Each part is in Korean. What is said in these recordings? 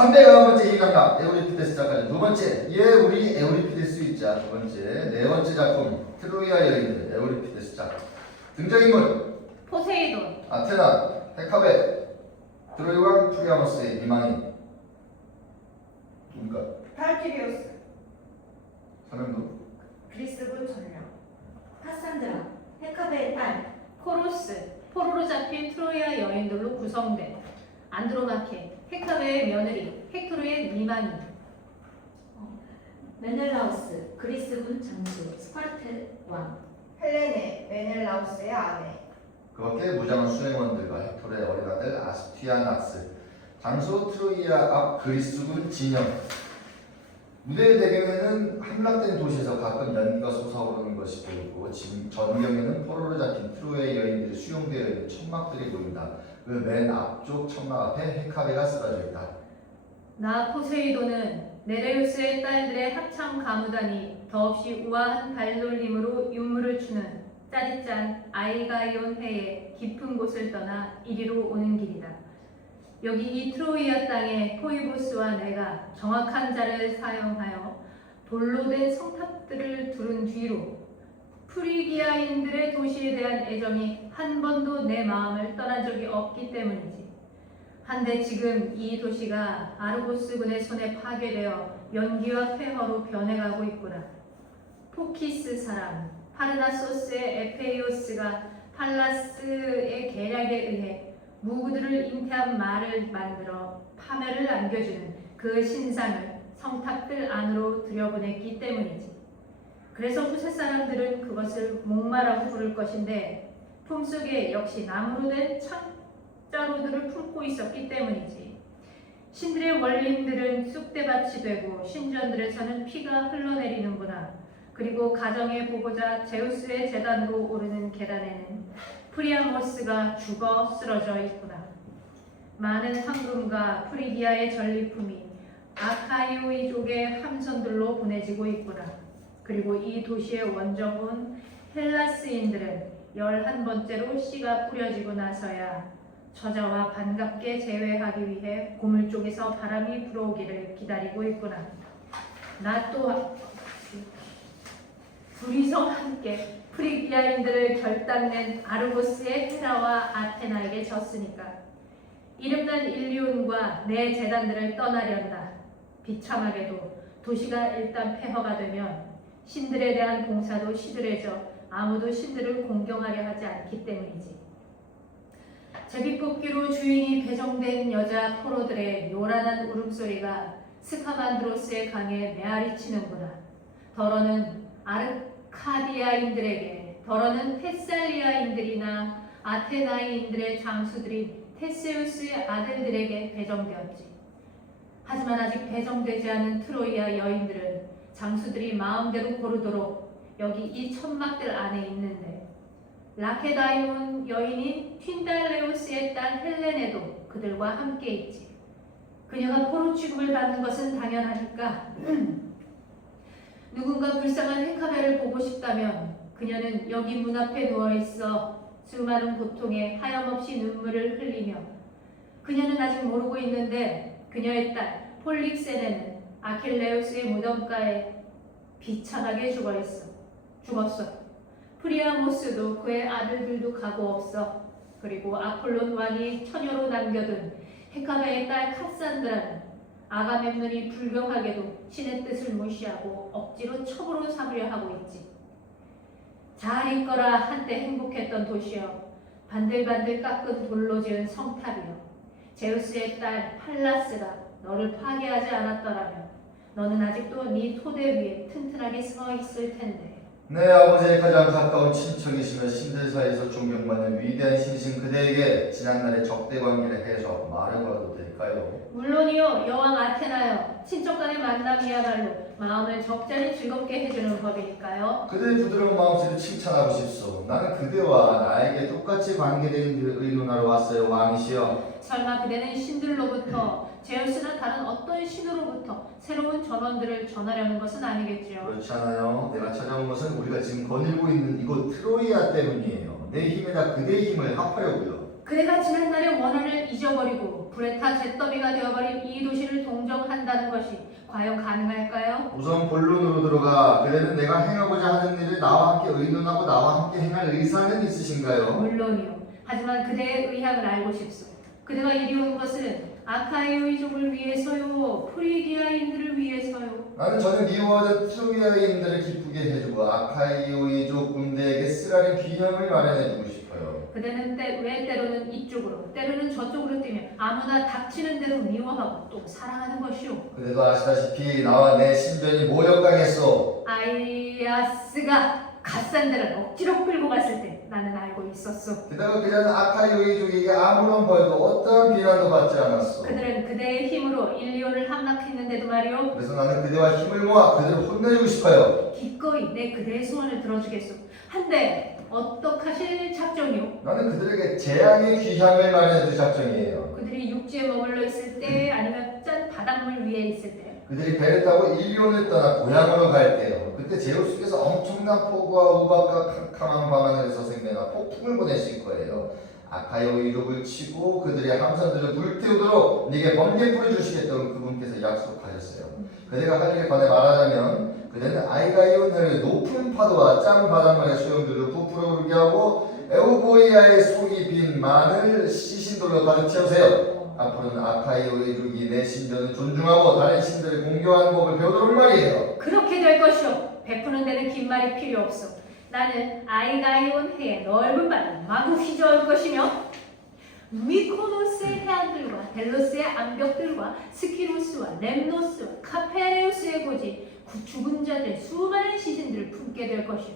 300번째 이해관계 에우리피데스 작가죠. 두 번째, 우리 에우리피데스 있자. 두 번째, 네 번째 작품 트로이아 여인들 에우리피데스 작가. 등장인물 포세이돈, 아테나, 헤카베, 트로이 왕 프리아모스의 미망인. 누굴까? 발키리오스, 설명도. 그리스군 전령, 카산드라, 헤카베의 딸, 코로스, 포로로 잡힌 트로이아 여인들로 구성된 안드로마케, 헤카베의 며느리, 헥토르의 미망인. 메넬라우스, 그리스군 장수, 스파르타 왕, 헬레네, 메넬라우스의 아내. 그 밖에 무장한 수행원들과 헥토르의 어린 아들 아스티아나스, 장수 트로이아 앞 그리스군 진영. 무대의 배경에는 함락된 도시에서 가끔 연기가 솟아오르는 것이 보이고 전경에는 포로로 잡힌 트로이아 여인들이 수용되어 있는 천막들이 보인다. 그 맨 앞쪽 천막 앞에 헤카베가 쓰러져 있다. 나 포세이돈은 네레우스의 딸들의 합창 가무단이 더없이 우아한 발놀림으로 윤물을 추는 짜릿짠 아이가이온 해의 깊은 곳을 떠나 이리로 오는 길이다. 여기 이 트로이아 땅에 포이보스와 내가 정확한 자를 사용하여 돌로 된 성탑들을 두른 뒤로 프리기아인들의 도시에 대한 애정이 한 번도 내 마음을 떠난 적이 없기 때문이지. 한데 지금 이 도시가 아르고스군의 손에 파괴되어 연기와 폐허로 변해가고 있구나. 포키스 사람 파르나소스의 에페이오스가 팔라스의 계략에 의해 무구들을 잉태한 말을 만들어 파멸을 안겨주는 그 신상을 성탑들 안으로 들여보냈기 때문이지. 그래서 후세 사람들은 그것을 목마라고 부를 것인데 품속에 역시 나무로 된 창자로들을 품고 있었기 때문이지. 신들의 원림들은 쑥대밭이 되고 신전들에서는 피가 흘러내리는구나. 그리고 가정의 보호자 제우스의 제단으로 오르는 계단에는 프리아모스가 죽어 쓰러져 있구나. 많은 황금과 프리기아의 전리품이 아카이오이족의 함선들로 보내지고 있구나. 그리고 이 도시의 원정은 헬라스인들은 11번째로 씨가 뿌려지고 나서야 저자와 반갑게 재회하기 위해 고물 쪽에서 바람이 불어오기를 기다리고 있구나. 나 또한 둘이서 함께 프리기아인들을 결단낸 아르고스의 헤라와 아테나에게 졌으니까 이름난 일리온과 내 재단들을 떠나련다. 비참하게도 도시가 일단 폐허가 되면 신들에 대한 봉사도 시들해져 아무도 신들을 공경하려 하지 않기 때문이지. 제비뽑기로 주인이 배정된 여자 포로들의 요란한 울음소리가 스카만드로스의 강에 메아리치는구나. 더러는 아르카디아인들에게, 더러는 테살리아인들이나 아테나이인들의 장수들인 테세우스의 아들들에게 배정되었지. 하지만 아직 배정되지 않은 트로이아 여인들은 장수들이 마음대로 고르도록 여기 이 천막들 안에 있는데 라케다이몬 여인인 튠달레오스의 딸 헬레네도 그들과 함께 있지. 그녀가 포로 취급을 받는 것은 당연하니까 누군가 불쌍한 헤카베를 보고 싶다면 그녀는 여기 문 앞에 누워있어 수많은 고통에 하염없이 눈물을 흘리며 그녀는 아직 모르고 있는데 그녀의 딸 폴릭세네는 아킬레우스의 무덤가에 비참하게 죽었어. 프리아모스도 그의 아들들도 가고 없어. 그리고 아폴론 왕이 처녀로 남겨둔 헤카베의 딸 카산드라는 아가멤논이 불경하게도 신의 뜻을 무시하고 억지로 첩으로 삼으려 하고 있지. 잘 있거라 한때 행복했던 도시여, 반들반들 깎은 돌로 지은 성탑이여, 제우스의 딸 팔라스가 너를 파괴하지 않았더라면 너는 아직도 네 토대 위에 튼튼하게 서 있을 텐데. 내 아버지의 가장 가까운 친척이시며 신들 사이에서 존경받는 위대한 신이신 그대에게 지난날의 적대 관계를 해서 말을 걸어도 될까요? 물론이요, 여왕 아테나여. 친척 간의 만남이야말로 마음을 적잖이 즐겁게 해주는 법이니까요. 그대의 부드러운 마음씨를 칭찬하고 싶소. 나는 그대와 나에게 똑같이 관계된 일을 의논하러 왔어요, 왕이시여. 설마 그대는 신들로부터 제우스나 다른 어떤 신으로부터 새로운 전원들을 전하려는 것은 아니겠지요? 그렇지 않아요. 내가 찾아온 것은 우리가 지금 거닐고 있는 이곳 트로이아 때문이에요. 내 힘에다 그대의 힘을 합하려고요. 그대가 지난날의 원한을 잊어버리고 불에 타 잿더미가 되어버린 이 도시를 동정한다는 것이 과연 가능할까요? 우선 본론으로 들어가. 그대는 내가 행하고자 하는 일을 나와 함께 의논하고 나와 함께 행할 의사는 있으신가요? 물론이요. 하지만 그대의 의향을 알고 싶소. 그대가 이리 온 것은 아카이오이족을 위해서요, 프리기아인들을 위해서요. 나는 전에 미워하던 트로이아인들을 기쁘게 해주고 아카이오이족 군대에게 쓰라린 귀향을 마련해주고 싶어요. 그대는 왜 때로는 이쪽으로, 때로는 저쪽으로 뛰며 아무나 닥치는 대로 미워하고 또 사랑하는 것이오. 그대도 아시다시피 나와 내 신변이 모욕당했소. 아이아스가 갓산들을 억지로 끌고 갔을 때 나는 알고 있었소. 게다가 그자는 아카이오이족에게 아무런 벌도 어떠한 비난도 받지 않았소. 그들은 그대의 힘으로 일리온을 함락했는데도 말이오. 그래서 나는 그대와 힘을 모아 그대를 혼내주고 싶어요. 기꺼이 내 그대의 소원을 들어주겠소. 한데 어떡하실 작정이오? 나는 그들에게 재앙의 귀향을 마련해줄 작정이에요. 그들이 육지에 머물러 있을 때 아니면 짠 바닷물 위에 있을 때. 그들이 배를 타고 일리온을 떠나 고향으로 갈 때요. 그때 제우스께서 엄청난 폭우와 우박과 캄캄한 밤하늘에서 생겨나 폭풍을 보내실 거예요. 아카이오이족을 치고 그들의 함선들을 불태우도록 네게 번개불을 주시겠다고 그분께서 약속하셨어요. 그대가 할 일에 관해 말하자면 그대는 아이가이온을 높은 파도와 짠 바닷물의 소용돌이로 부풀어 오르게 하고 에우보이아의 속이 빈 마늘 시신돌로 가득 채우세요. 앞으로는 아카이오이족이 내 신전을 존중하고 다른 신들을 공경하는 법을 배우도록 말이에요. 그렇게 될 것이오. 베푸는 데는 긴 말이 필요 없어. 나는 아이가이온 해의 넓은 바다 마구 휘저을 것이며 미코노스의 해안들과 델로스의 암벽들과 스키로스와 렘노스와 카페레우스의 고지 죽은 자들의 수많은 시신들을 품게 될 것이오.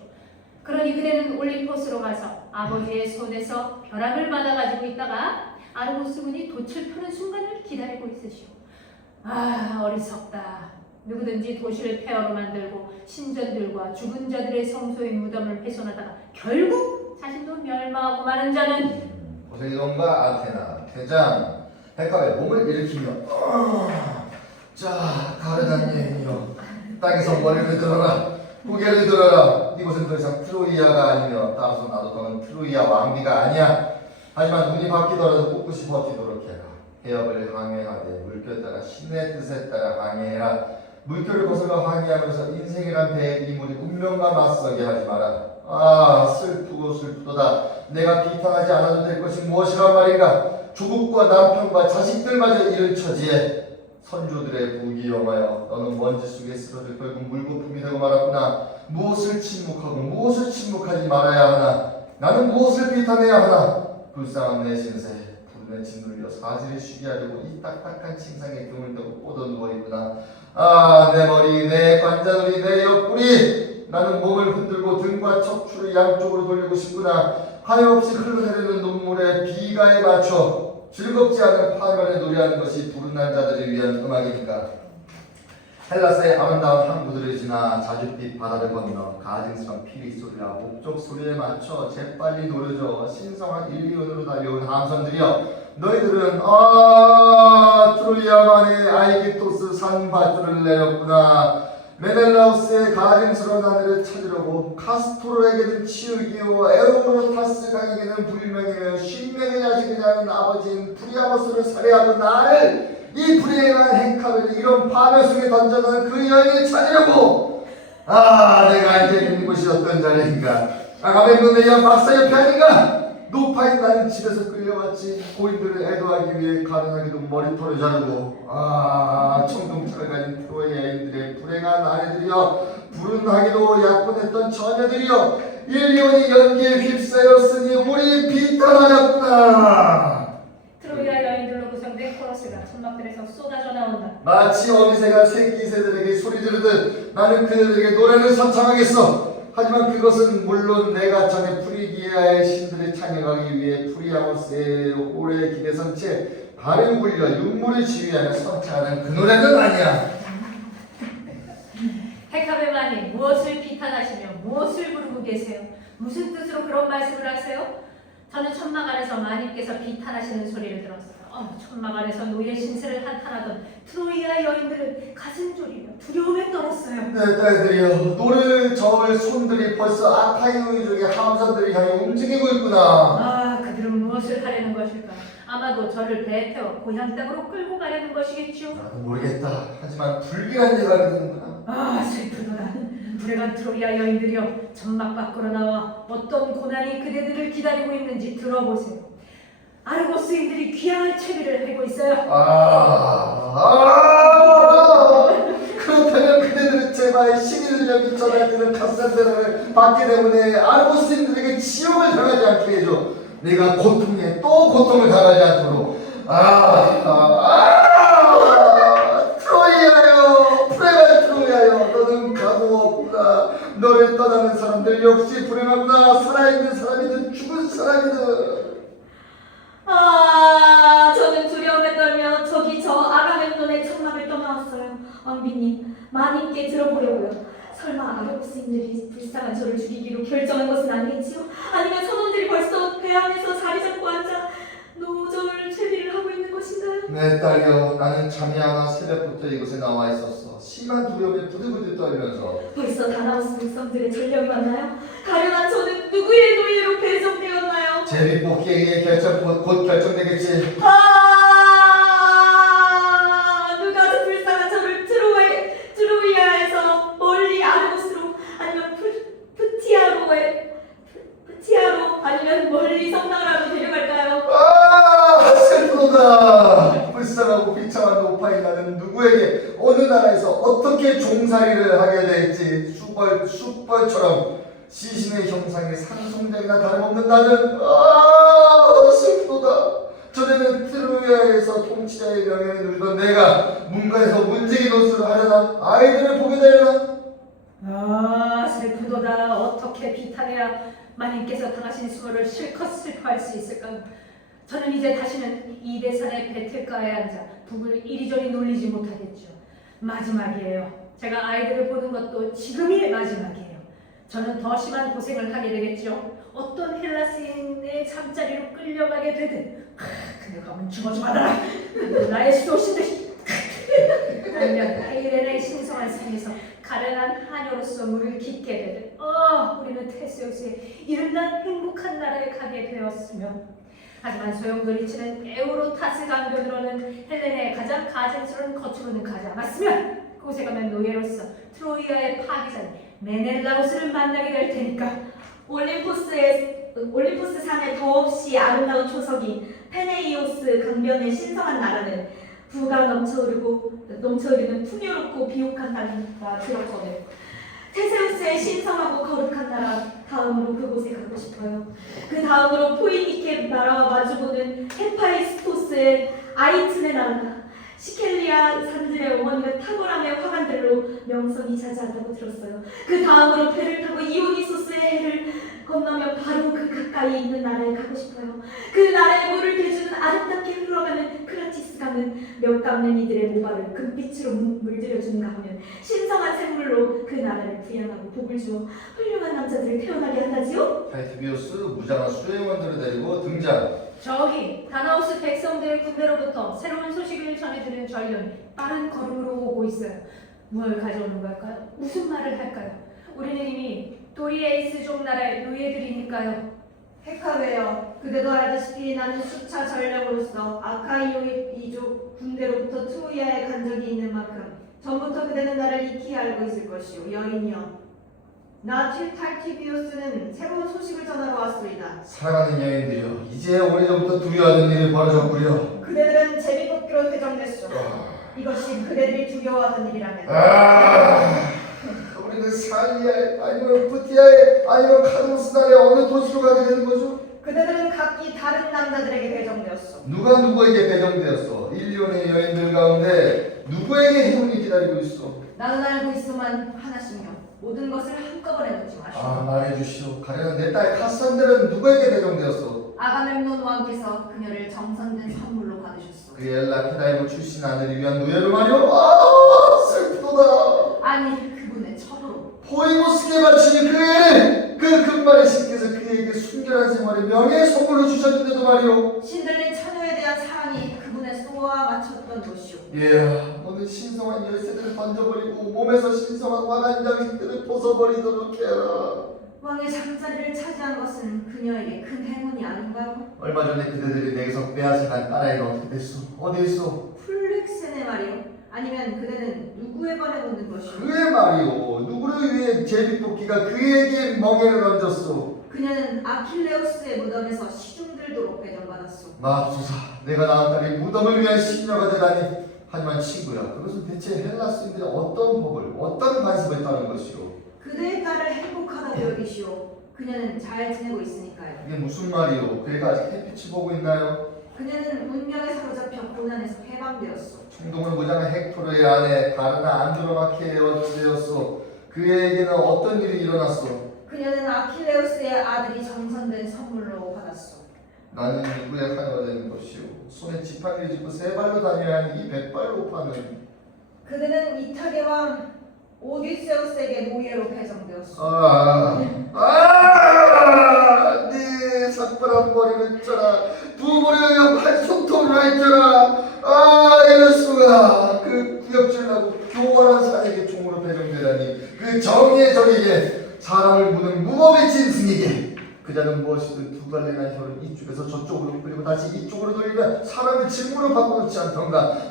그러니 그대는 올림포스로 가서 아버지의 손에서 벼락을 받아가지고 있다가 아르고스 군이 돛을 펴는 순간을 기다리고 있으시오. 아, 어리석다. 누구든지 도시를 폐허로 만들고 신전들과 죽은 자들의 성소의 무덤을 훼손하다가 결국 자신도 멸망하고 마는 자는 포세이돈과 아테나, 대장, 헤카의 몸을 일으키며 자, 가르단 여인이여 땅에서 머리를 들어라, 고개를 들어라. 이곳은 더 이상 트로이아가 아니며 따라서 나도 너는 트로이아 왕비가 아니야. 하지만 눈이 바뀌더라도 꿋꿋이 버티도록 해라. 해협을 항해하되 물결 따라 신의 뜻에 따라 항해해라. 물결을 벗어나 항해하면서 인생이란 배의 이물이 운명과 맞서게 하지 마라. 아, 슬프고 슬프도다. 내가 비탄하지 않아도 될 것이 무엇이란 말인가. 조국과 남편과 자식들마저 잃은 처지에 선조들의 부귀영하여 너는 먼지 속에 쓰러질 결국 물거품이 되고 말았구나. 무엇을 침묵하고 무엇을 침묵하지 말아야 하나. 나는 무엇을 비탄해야 하나. 불쌍한 내 신세, 푸른 내 짓눌려 사지를 쉬게 하려고 이 딱딱한 침상에 등을 대고 뻗어 누워있구나. 아, 내 머리, 내 관자놀이, 내 옆구리. 나는 몸을 흔들고 등과 척추를 양쪽으로 돌리고 싶구나. 하염없이 흘러내리는 눈물에 비가에 맞춰 즐겁지 않은 파멸에 노래하는 것이 부른 날자들을 위한 음악이니까. 헬라스의 아름다운 항구들을 지나 자줏빛 바다를 건너 가증스러운 피리 소리와 목적 소리에 맞춰 재빨리 노려져 신성한 일리온으로 달려온 함선들이여, 너희들은 트로이아만의 아이기토스 산 밧줄을 내렸구나. 메넬라우스의 가증스러운 하늘을 찾으려고 카스토로에게는 치욕이요 에우로타스 강에게는 불명이며 쉰명의 자식을 낳은 아버지인 프리아모스를 살해하고 나를 이 불행한 행카를 이런 파멸 속에 던져놓은 그 여인을 찾으려고. 아, 내가 이제 있는 곳이 어떤 자리인가. 아가멤논에 의한 박사 옆에 아닌가. 노파인 나는 집에서 끌려왔지. 고인들을 애도하기 위해 가난하게도 머리털을 자르고. 아, 청동차를 가진 트로이아인들의 불행한 아내들이여, 불운하게도 약혼했던 처녀들이여, 일리온이 연기에 휩싸였으니 우리 비탄하였구나. 트로이아 여인들로 구성된 코러스가 천막들에서 쏟아져 나온다. 마치 어미새가 새끼 새들에게 소리 지르듯 나는 그들에게 노래를 선창하겠어. 하지만 그것은 물론 내가 전에 프리기아의 신들을 찬양하기 위해 프리아모스의 홀에 기대선 채 발을 굴려 윤물을 지휘하며 선창하는 그 노래는 아니야. 헤카베마님, 무엇을 비탄하시며 무엇을 부르고 계세요? 무슨 뜻으로 그런 말씀을 하세요? 저는 천막 안에서 마님께서 비탄하시는 소리를 들었어요. 천막 안에서 노예 신세를 한탄하던 트로이아 여인들은 가슴 졸이며 두려움에 떨었어요. 내 딸들이여, 노를 저을 손들이 벌써 아카이오이족의 함선들을 향해 움직이고 있구나. 그들은 무엇을 하려는 것일까? 아마도 저를 배에 태워 고향 땅으로 끌고 가려는 것이겠죠. 나도 모르겠다. 하지만 불길한 예감이 드는구나. 아, 슬프도다. 불행한 트로이아 여인들이여, 점막 밖으로 나와 어떤 고난이 그대들을 기다리고 있는지 들어보세요. 아르고스인들이 귀향할 채비를 하고 있어요. 그렇다면 그대들은 제발 신인을 여기 전하드는 카산드라를 받게 되면 아르고스인들에게 지옥을 당하지 않게 해줘. 내가 고통에 또 고통을 당하지 않도록. 트로이아여, 불행한 트로이아여, 너는 가고 없구나. 너를 떠나는 사람들 역시 불행하구나. 살아있는 사람이든 죽은 사람이든. 저는 두려움에 떨며 저기 저 아가멤논의 천막을 떠나왔어요. 왕비님, 마님께 들어보려고요. 설마 아르고스인들이 불쌍한 저를 죽이기로 결정한 것은 아니겠지요? 아니면 선원들이 벌써 배 안에서 자리 잡고 앉아 노절 채비를 하고 있는 것인가요? 내 딸이여, 나는 잠이 안 와 새벽부터 이곳에 나와 있었어. 심한 두려움에 부들부들 떨면서. 벌써 다나오스 백성들의 전령이 왔나요? 가련한 저는 누구의 노예로 배정되었나요? 제비뽑기의 결정 곧 결정되겠지. 누가 저 불쌍한 저를 트로이아에서 멀리 아르고스로 아니면 푸티아로 아니면 멀리 성나라로 데려갈까요? 슬프다. 불쌍하고 비참한 노파인 나는 누구에게 어느 나라에서 어떻게 종살이를 하게 될지 숯벌처럼 시신의 형상이 상속되기나 다름없는 나는 슬프다. 전에는 트로이아에서 통치자의 명예를 누리던 내가 문가에서 문지기 노수를 하려나 아이들을 보게 되려나. 슬프도다. 어떻게 비탄해야 마님께서 당하신 수모를 실컷 슬퍼할 수 있을까? 저는 이제 다시는 이 대산의 배틀가에 앉아 북을 이리저리 놀리지 못하겠죠. 마지막이에요. 제가 아이들을 보는 것도 지금이 마지막이에요. 저는 더 심한 고생을 하게 되겠죠. 어떤 헬라스인의 잠자리로 끌려가게 되든 그녀가 오면 주머주마하라. 나의 수도신 듯이 아니면 헤이렌의 신성한 산에서 가련한 하녀로서 물을 깃게 되든 우리는 테세우스의 이름난 행복한 나라에 가게 되었으면. 하지만 소용돌이치는 에우로타스 강변으로는 헬렌의 가장 가증스러운 거처로는 가지 않았으면 그곳에 가면 노예로서 트로이아의 파괴자인 메넬라우스를 만나게 될 테니까. 올림포스 산에 더없이 아름다운 초석인 페네이오스 강변의 신성한 나라는 부가 넘쳐흐르는 풍요롭고 비옥한 나라가 들어서네. 테세우스의 신성하고 거룩한 나라, 다음으로 그곳에 가고 싶어요. 그 다음으로 포이니케 나라와 마주보는 헤파이스토스의 아이튼의 나라다. 시켈리아 산들의 어머니가 탁월함의 화관들로 명성이 자자하다고 들었어요. 그 다음으로 배를 타고 이오니소스의 해를 건너면 바로 그 가까이 있는 나라에 가고 싶어요. 그 나라의 물을 대주는 아름답게 흘러가는 크라티스 강은 몇 감는 이들의 모발을 금빛으로 물들여주는가 하면 신성한 샘물로 그 나라를 부양하고 복을 주어 훌륭한 남자들을 태어나게 한다지요? 타이트비우스 무장한 수행원들을 데리고 등장. 저기 다나우스 백성들의 군대로부터 새로운 소식을 전해드는 전령이 빠른 걸음으로 오고 있어요. 뭘 가져오는 걸까요? 무슨 말을 할까요? 우리는 이미 도리에이스족 나라의 노예들이니까요. 헤카베여, 그대도 알다시피 나는 수차 전령으로서 아카이오이족 군대로부터 트로이아에 간 적이 있는 만큼 전부터 그대는 나를 익히 알고 있을 것이오. 여인이여, 나 탈티비우스는 새로운 소식을 전하러 왔소이다. 사랑하는 여인들이여, 이제 오래전부터 두려워하던 일이 벌어졌구려. 그대들은 제비뽑기로 회정됐소. 이것이 그대들이 두려워하던 일이라면 우리는 살리아에 아니면 푸티아에 아니면 카도스날의 어느 도시로 가게 되는 거죠? 그대들은 각기 다른 남자들에게 배정되었소. 누가 누구에게 배정되었어? 일리온의 여인들 가운데 누구에게 행운이 기다리고 있어? 나는 알고 있소만 하나씩요. 모든 것을 한꺼번에 묻지 마시오. 말해주시오. 가련한 내 딸 카산들은 누구에게 배정되었어? 아가멤논 왕께서 그녀를 정성된 선물로 받으셨소. 그의 라피다이브 출신 아들을 위한 노예로 말이오? 슬프도다. 아니, 그분의 처로. 포이모스께 바치는 그 애를 그 금발의 신께서 그에게 순결한 생활의 명예의 선물로 주셨는데도 말이오. 신들린 처녀에 대한 사랑이 그분의 쏘아 맞췄던 것이오. 너는 신성한 열쇠들을 던져버리고 몸에서 신성한 화관 장식들을 벗어버리도록 해라. 왕의 장자리를 차지한 것은 그녀에게 큰 행운이 아닌가요? 얼마 전에 그대들이 내게서 빼앗아간 딸아이는 어떻게 됐소? 어디 있어? 플렉센의 말이요? 아니면 그대는 누구에 관해 묻는 것이오? 그의 말이오. 누구를 위해 제비뽑기가 그에게 멍에를 얹었소? 그녀는 아킬레우스의 무덤에서 시중들도록 배정받았소. 맙소사, 내가 낳은 딸이 무덤을 위한 시녀가 되다니. 하지만 친구야, 그것은 대체 헬라스인들의 어떤 법을, 어떤 관습을 따른 것이오? 그대의 딸을 행복하다고 여기시오. 그녀는 잘 지내고 있으니까요. 이게 무슨 말이오? 그애가 아직 햇빛이 보고 있나요? 그녀는 운명에 사로잡혀 고난에서 해방되었소. 총동을 무장한 헥토르의 아내 다르나 안드로마케에 어찌되었소? 그에게는 어떤 일이 일어났소? 그녀는 아킬레우스의 아들이 정선된 선물로 받았소. 나는 누구의 하녀가 되는 것이오? 손에 지팡이를 짚고 세 발로 다녀야 하는 이 백발로 파는. 그대는 이타계 왕 오디세우스에게 노예로 배정되었소. 네 삭발한 머리를 쪄라. 두 머리를 한 손톱으로 했잖아. 이럴 수가. 그 구역질나고 교활한 사에게 종으로 배정되다니. 그 정의의 적에게 사람을 무는 무법의 짐승에게. 그자는 무엇이든 두 갈래난 혀를 이쪽에서 저쪽으로 그리고 다시 이쪽으로 돌리면 사람을 짐으로 바꿔놓지 않던가.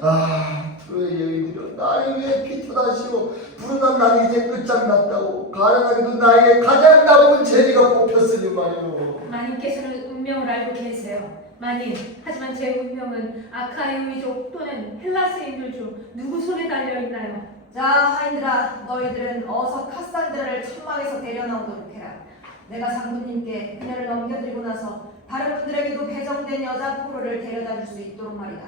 트로이의 여인들여, 나를 위해 피투다시오. 부르던 나는 이제 끝장났다고. 가련하게도 나에게 가장 나쁜 죄리가 뽑혔으니 말이오. 마님께서는 운명을 알고 계세요. 마님, 하지만 제 운명은 아카이오이족 또는 헬라스인들 중 누구 손에 달려있나요? 자, 하인들아, 너희들은 어서 카산드라를 천막에서 데려나오도록 해라. 내가 장군님께 그녀를 넘겨드리고 나서 다른 분들에게도 배정된 여자 포로를 데려다 줄 수 있도록 말이다.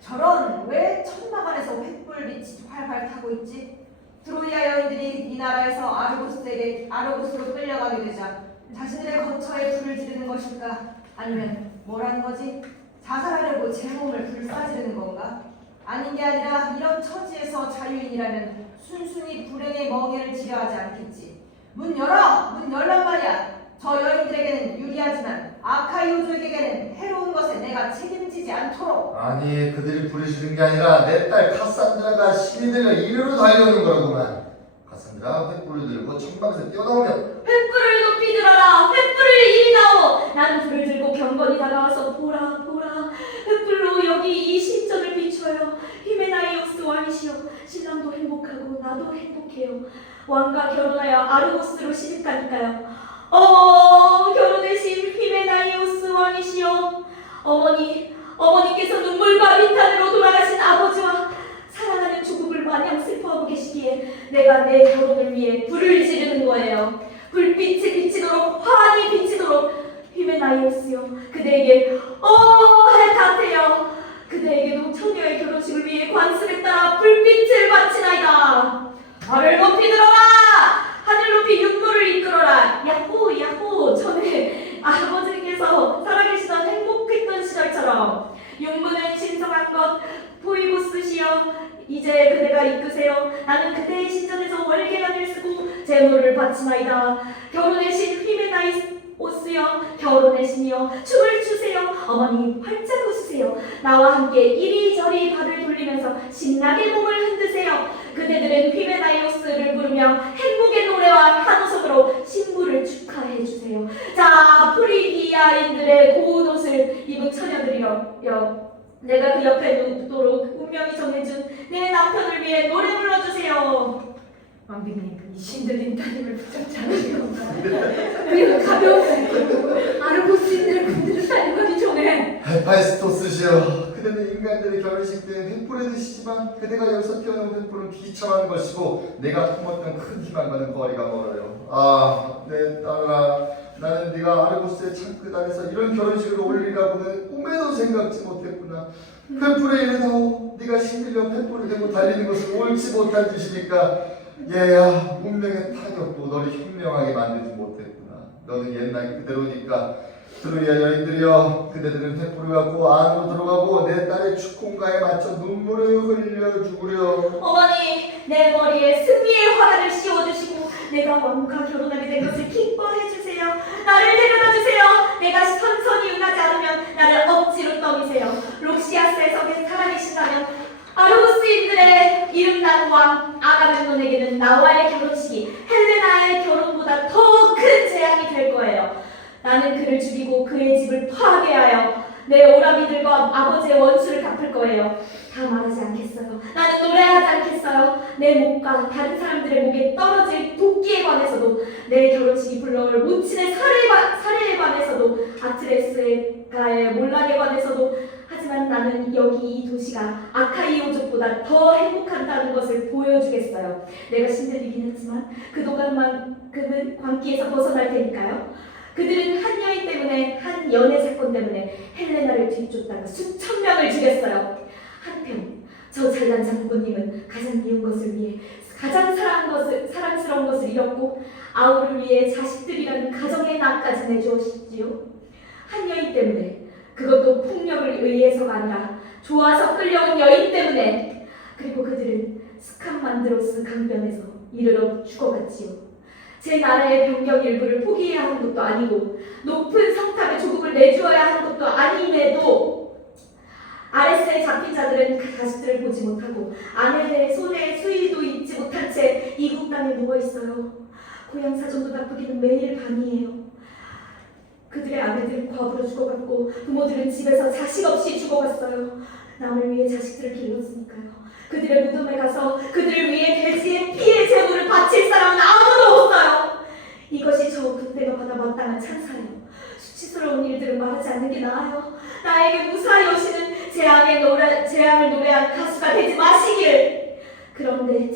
저런, 왜 천막 안에서 횃불빛이 활활 타고 있지? 트로이아 여인들이 이 나라에서 아르고스로 끌려가게 되자 자신들의 거처에 불을 지르는 것일까? 아니면 뭐라는 거지? 자살하려고 제 몸을 불사지르는 건가? 아닌 게 아니라 이런 처지에서 자유인이라면 순순히 불행의 멍에를 지려 하지 않겠지. 문 열어! 문 열란 말이야. 저 여인들에게는 유리하지만 아카이오족에게는 해로운 것에 내가 책임지지 않도록. 아니, 그들이 부르시는 게 아니라 내 딸 카산드라가 시민들과 이리로 달려오는 거라고만. 카산드라 횃불을 들고 천막에서 뛰어나오면 횃불을 높이 들어라. 횃불을 이리 나오. 나는 불을 들고 경건히 다가와서 보라 보라. 횃불로 여기 이 신전을 비춰요. 히메나이오스 왕이시여. 신랑도 행복하고 나도 행복해요. 왕과 결혼하여 아르고스로 시집가니까요. 결혼하신 히메나이오스 왕이시여. 어머니께서 눈물과 비탄으로 돌아가신 아버지와 사랑하는 조국을 마냥 슬퍼하고 계시기에 내가 내 결혼을 위해 불을 지르는 거예요. 불빛이 비치도록, 환히 비치도록. 히메나이오스여, 그대에게 헬타테여, 그대에게도 처녀의 결혼식을 위해 관습에 따라 불빛을 바치나이다. 말을 높이 들어라. 하늘 높이 윤물을 이끌어라. 야호 야호. 전에 아버지께서 살아계시던 행복했던 시절처럼 윤무는 신성한 것 포이보스시여, 이제 그대가 이끄세요. 나는 그대의 신전에서 월계관을 쓰고 제물을 바치나이다. 결혼의 신 히메나이오스여, 결혼의 신이여, 춤을 추세요. 어머니 활짝 웃으세요. 나와 함께 이리저리 발을 돌리면서 신나게 몸을 흔드세요. 그대들은 히메나이오스를 부르며 행복의 노래와 한호석으로 신부를 축하해 주세요. 자, 프리기아인들의 고운 옷을 입은 처녀들이여, 내가 그 옆에 눕도록 운명이 정해준 내 남편을 위해 노래 불러주세요. 왕비님, 이 신들린 따님을 붙잡지 않으시오. 그리고 가벼운 아르고스인들의 군대를 살리거니 종해. 헤파이스토스시여, 그대는 인간들의 결혼식 때 횃불에 드시지만 그대가 여기서 뛰어난 횃불은 비참한 것이고 내가 품었던 큰 희망과는 거리가 멀어요. 내 딸아, 나는 네가 아르고스의 창끝 안에서 이런 결혼식을 올리라고는 꿈에도 생각지 못했구나. 횃불에 이르다오. 네가 신밀려 횃불을 대고 달리는 것은 옳지 못한 짓이니까 얘야, 운명의 타격도 너를 현명하게 만들지 못했구나. 너는 옛날 그대로니까. 트로이아 여인들이여, 그대들은 횃불을 갖고 안으로 들어가고 내 딸의 축혼가에 맞춰 눈물을 흘려 죽으려. 어머니, 내 머리에 승리의 화관을 씌워주시고 내가 왕과 결혼하게 된 것을 기뻐해 주세요. 나를 데려다 주세요. 내가 선선히 응하지 않으면 나를 억지로 떠미세요. 록시아스에서 살아계신다면 아르고스인들의 이름난 왕 아가멤논에게는 나와의 결혼식이 헬레나의 결혼보다 더 큰 재앙이 나는 그를 죽이고 그의 집을 파괴하여 내 오라비들과 아버지의 원수를 갚을 거예요. 다 말하지 않겠어요. 나는 노래하지 않겠어요. 내 목과 다른 사람들의 목에 떨어질 도끼에 관해서도, 내 결혼식이 불러올 모친의 사례에 관해서도, 아트레스가의 몰락에 관해서도. 하지만 나는 여기 이 도시가 아카이오족보다 더 행복하다는 것을 보여주겠어요. 내가 신들리긴 했지만 그동안만큼은 광기에서 벗어날 테니까요. 그들은 한 여인 때문에, 한 연애 사건 때문에 헬레나를 뒤쫓다가 수천 명을 죽였어요. 한편 저 잘난 장군님은 가장 미운 것을 위해 가장 사랑스러운 것을 잃었고, 아우를 위해 자식들이라는 가정의 낙까지 내주었지요. 한 여인 때문에, 그것도 폭력을 의해서가 아니라 좋아서 끌려온 여인 때문에. 그리고 그들은 스칸만드로스 강변에서 이르러 죽어갔지요. 제 나라의 병경 일부를 포기해야 하는 것도 아니고, 높은 성탑에 조국을 내주어야 하는 것도 아님에도, 아레스에 잡힌 자들은 그 자식들을 보지 못하고 아내의 손에 수의도 잊지 못한 채 이국 땅에 누워있어요. 고향 사정도 나쁘기는 매일 밤이에요. 그들의 아내들은 과부로 죽어갔고 부모들은 집에서 자식 없이 죽어갔어요. 남을 위해 자식들을 길렀으니까요. 그들의 무덤에 가서 그들을 위해 돼지의 피의 제물을 바칠 사람은 아무도 없어요. 이것이 저 군대가 받아 마땅한 찬사예요. 수치스러운 일들은 말하지 않는 게 나아요. 나에게 무사히 오시는 재앙을 노래한 가수가 되지 마시길. 그런데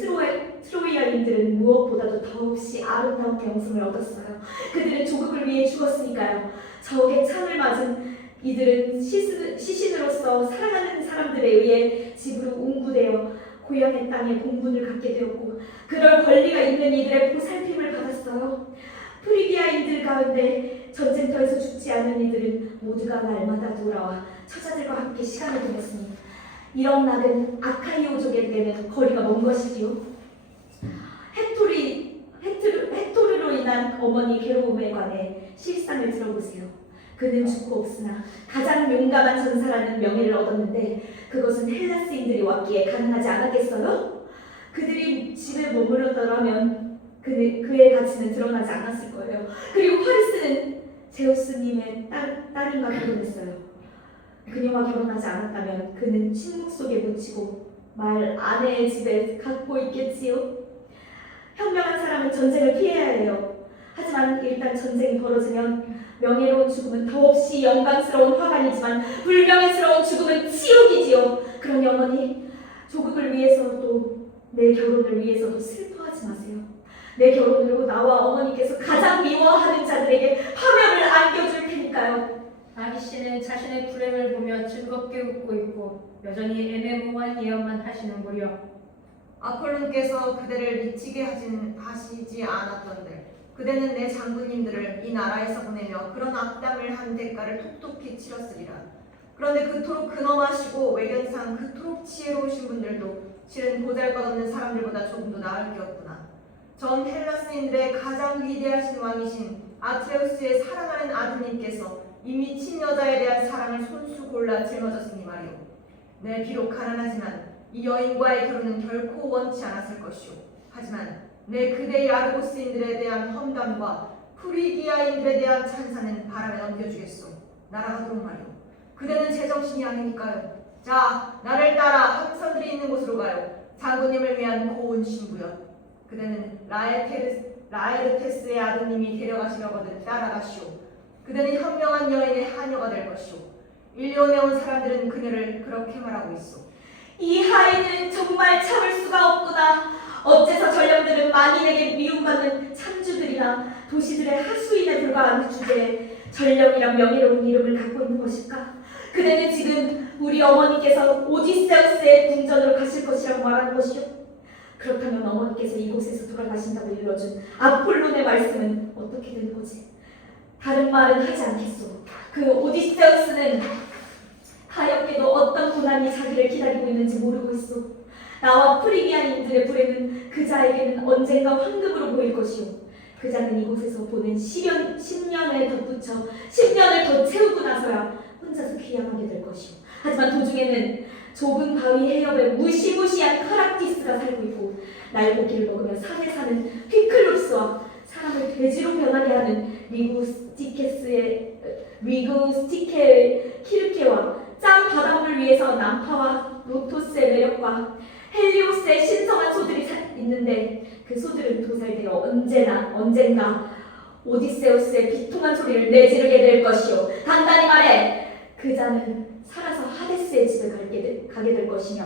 트로이아인들은 무엇보다도 더없이 아름다운 명성을 얻었어요. 그들은 조국을 위해 죽었으니까요. 적의 창을 맞은 이들은 시신으로서 사랑하는 사람들에 의해 집으로 운구되어 고향의 땅에 공분을 갖게 되었고, 그럴 권리가 있는 이들의 보살핌을 받았어요. 프리기아인들 가운데 전쟁터에서 죽지 않은 이들은 모두가 날마다 돌아와 처자들과 함께 시간을 보냈으니, 이런 낙은 아카이오족에게는 거리가 먼 것이지요. 헤토르로 인한 어머니 괴로움에 관해 실상을 들어보세요. 그는 죽고 없으나 가장 용감한 전사라는 명예를 얻었는데, 그것은 헬라스인들이 왔기에 가능하지 않았겠어요? 그들이 집에 머물렀더라면 그의 가치는 드러나지 않았을 거예요. 그리고 파리스는 제우스님의 딸인과 결혼했어요. 그녀와 결혼하지 않았다면 그는 침묵 속에 묻히고 말 아내의 집에 갖고 있겠지요. 현명한 사람은 전쟁을 피해야 해요. 하지만 일단 전쟁이 벌어지면 명예로운 죽음은 더없이 영광스러운 화관이지만 불명예스러운 죽음은 치욕이지요. 그러니 어머니, 조국을 위해서도 내 결혼을 위해서도 슬퍼하지 마세요. 내 결혼으로 나와 어머니께서 가장 미워하는 자들에게 파멸을 안겨줄 테니까요. 아기씨는 자신의 불행을 보며 즐겁게 웃고 있고 여전히 애매모호한 예언만 하시는구려. 아폴론께서 그대를 미치게 하시지 않았던들, 그대는 내 장군님들을 이 나라에서 보내며 그런 악담을 한 대가를 톡톡히 치렀으리라. 그런데 그토록 근엄하시고 외견상 그토록 지혜로우신 분들도 실은 보잘것없는 사람들보다 조금 더 나을 게없구나. 전 헬라스인들의 가장 위대하신 왕이신 아트레우스의 사랑하는 아드님께서 이 미친 여자에 대한 사랑을 손수 골라 짊어졌으니 말이오. 네, 비록 가난하지만 이 여인과의 결혼은 결코 원치 않았을 것이오. 하지만 내 그대의 아르고스인들에 대한 험담과 프리기아인들에 대한 찬사는 바람에 넘겨주겠소. 날아가도록 말이오. 그대는 제정신이 아니니까요. 자, 나를 따라 함선들이 있는 곳으로 가요. 장군님을 위한 고운 신부여. 그대는 라에르테스의 아드님이 데려가시려거든 따라가시오. 그대는 현명한 여인의 하녀가 될 것이오. 일리온에 온 사람들은 그녀를 그렇게 말하고 있어. 이 하인은 정말 참을 수가 없구나. 어째서 전령들은 만인에게 미움받는 참주들이나 도시들의 하수인에 불과한 주제에 전령이란 명예로운 이름을 갖고 있는 것일까? 그대는 지금 우리 어머니께서 오디세우스의 궁전으로 가실 것이라고 말하는 것이오. 그렇다면 어머니께서 이곳에서 돌아가신다고 일러준 아폴론의 말씀은 어떻게 되는 거지? 다른 말은 하지 않겠소. 그 오디세우스는 가엾게도 어떤 고난이 자기를 기다리고 있는지 모르고 있어. 나와 프리기아인들의 불행은 그자에게는 언젠가 황금으로 보일 것이오. 그자는 이곳에서 보낸 10년에 덧붙여 10년을 더 채우고 나서야 혼자서 귀향하게 될 것이오. 하지만 도중에는 좁은 바위 해협에 무시무시한 카락티스가 살고 있고, 날고기를 먹으며 산에 사는 피클롭스와 사람을 돼지로 변하게 하는 리구스티케 키르케와 짠 바닷물 위에서 남파와 로토스의 매력과 헬리오스의 신성한 소들이 있는데 그 소들은 도살되어 언젠가 오디세우스의 비통한 소리를 내지르게 될 것이요. 간단히 말해 그 자는 살아서 하데스의 집에 가게 될 것이며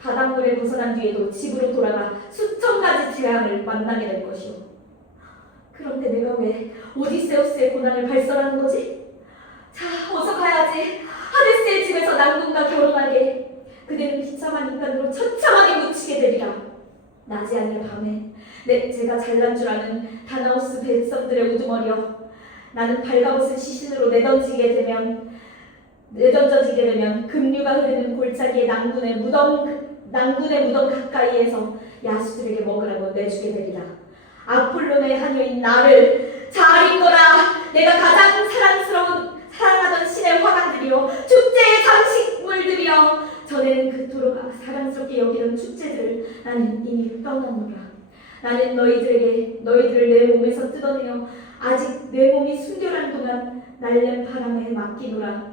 바닷물에 벗어난 뒤에도 집으로 돌아가 수천 가지 재앙을 만나게 될 것이요. 그런데 내가 왜 오디세우스의 고난을 발설하는 거지? 자, 어서 가야지. 하데스의 집에서 남군과 결혼하게. 그대는 비참한 인간으로 처참하게 묻히게 되리라. 낮이 아니라 밤에 제가 잘난 줄 아는 다나우스 백성들의 우두머리여, 나는 발가벗은 시신으로 내던져지게 되면 급류가 흐르는 골짜기의 낭군의 무덤 가까이에서 야수들에게 먹으라고 내주게 되리라. 아폴론의 하녀인 나를 잘 읽거라. 내가 가장 사랑하던 신의 화관들이여, 축제의 장식물들이여, 전에는 그토록 사랑스럽게 여기던 축제들을 나는 이미 떠났노라. 나는 너희들을 내 몸에서 뜯어내어 아직 내 몸이 순결한 동안 날랜 바람에 맡기노라.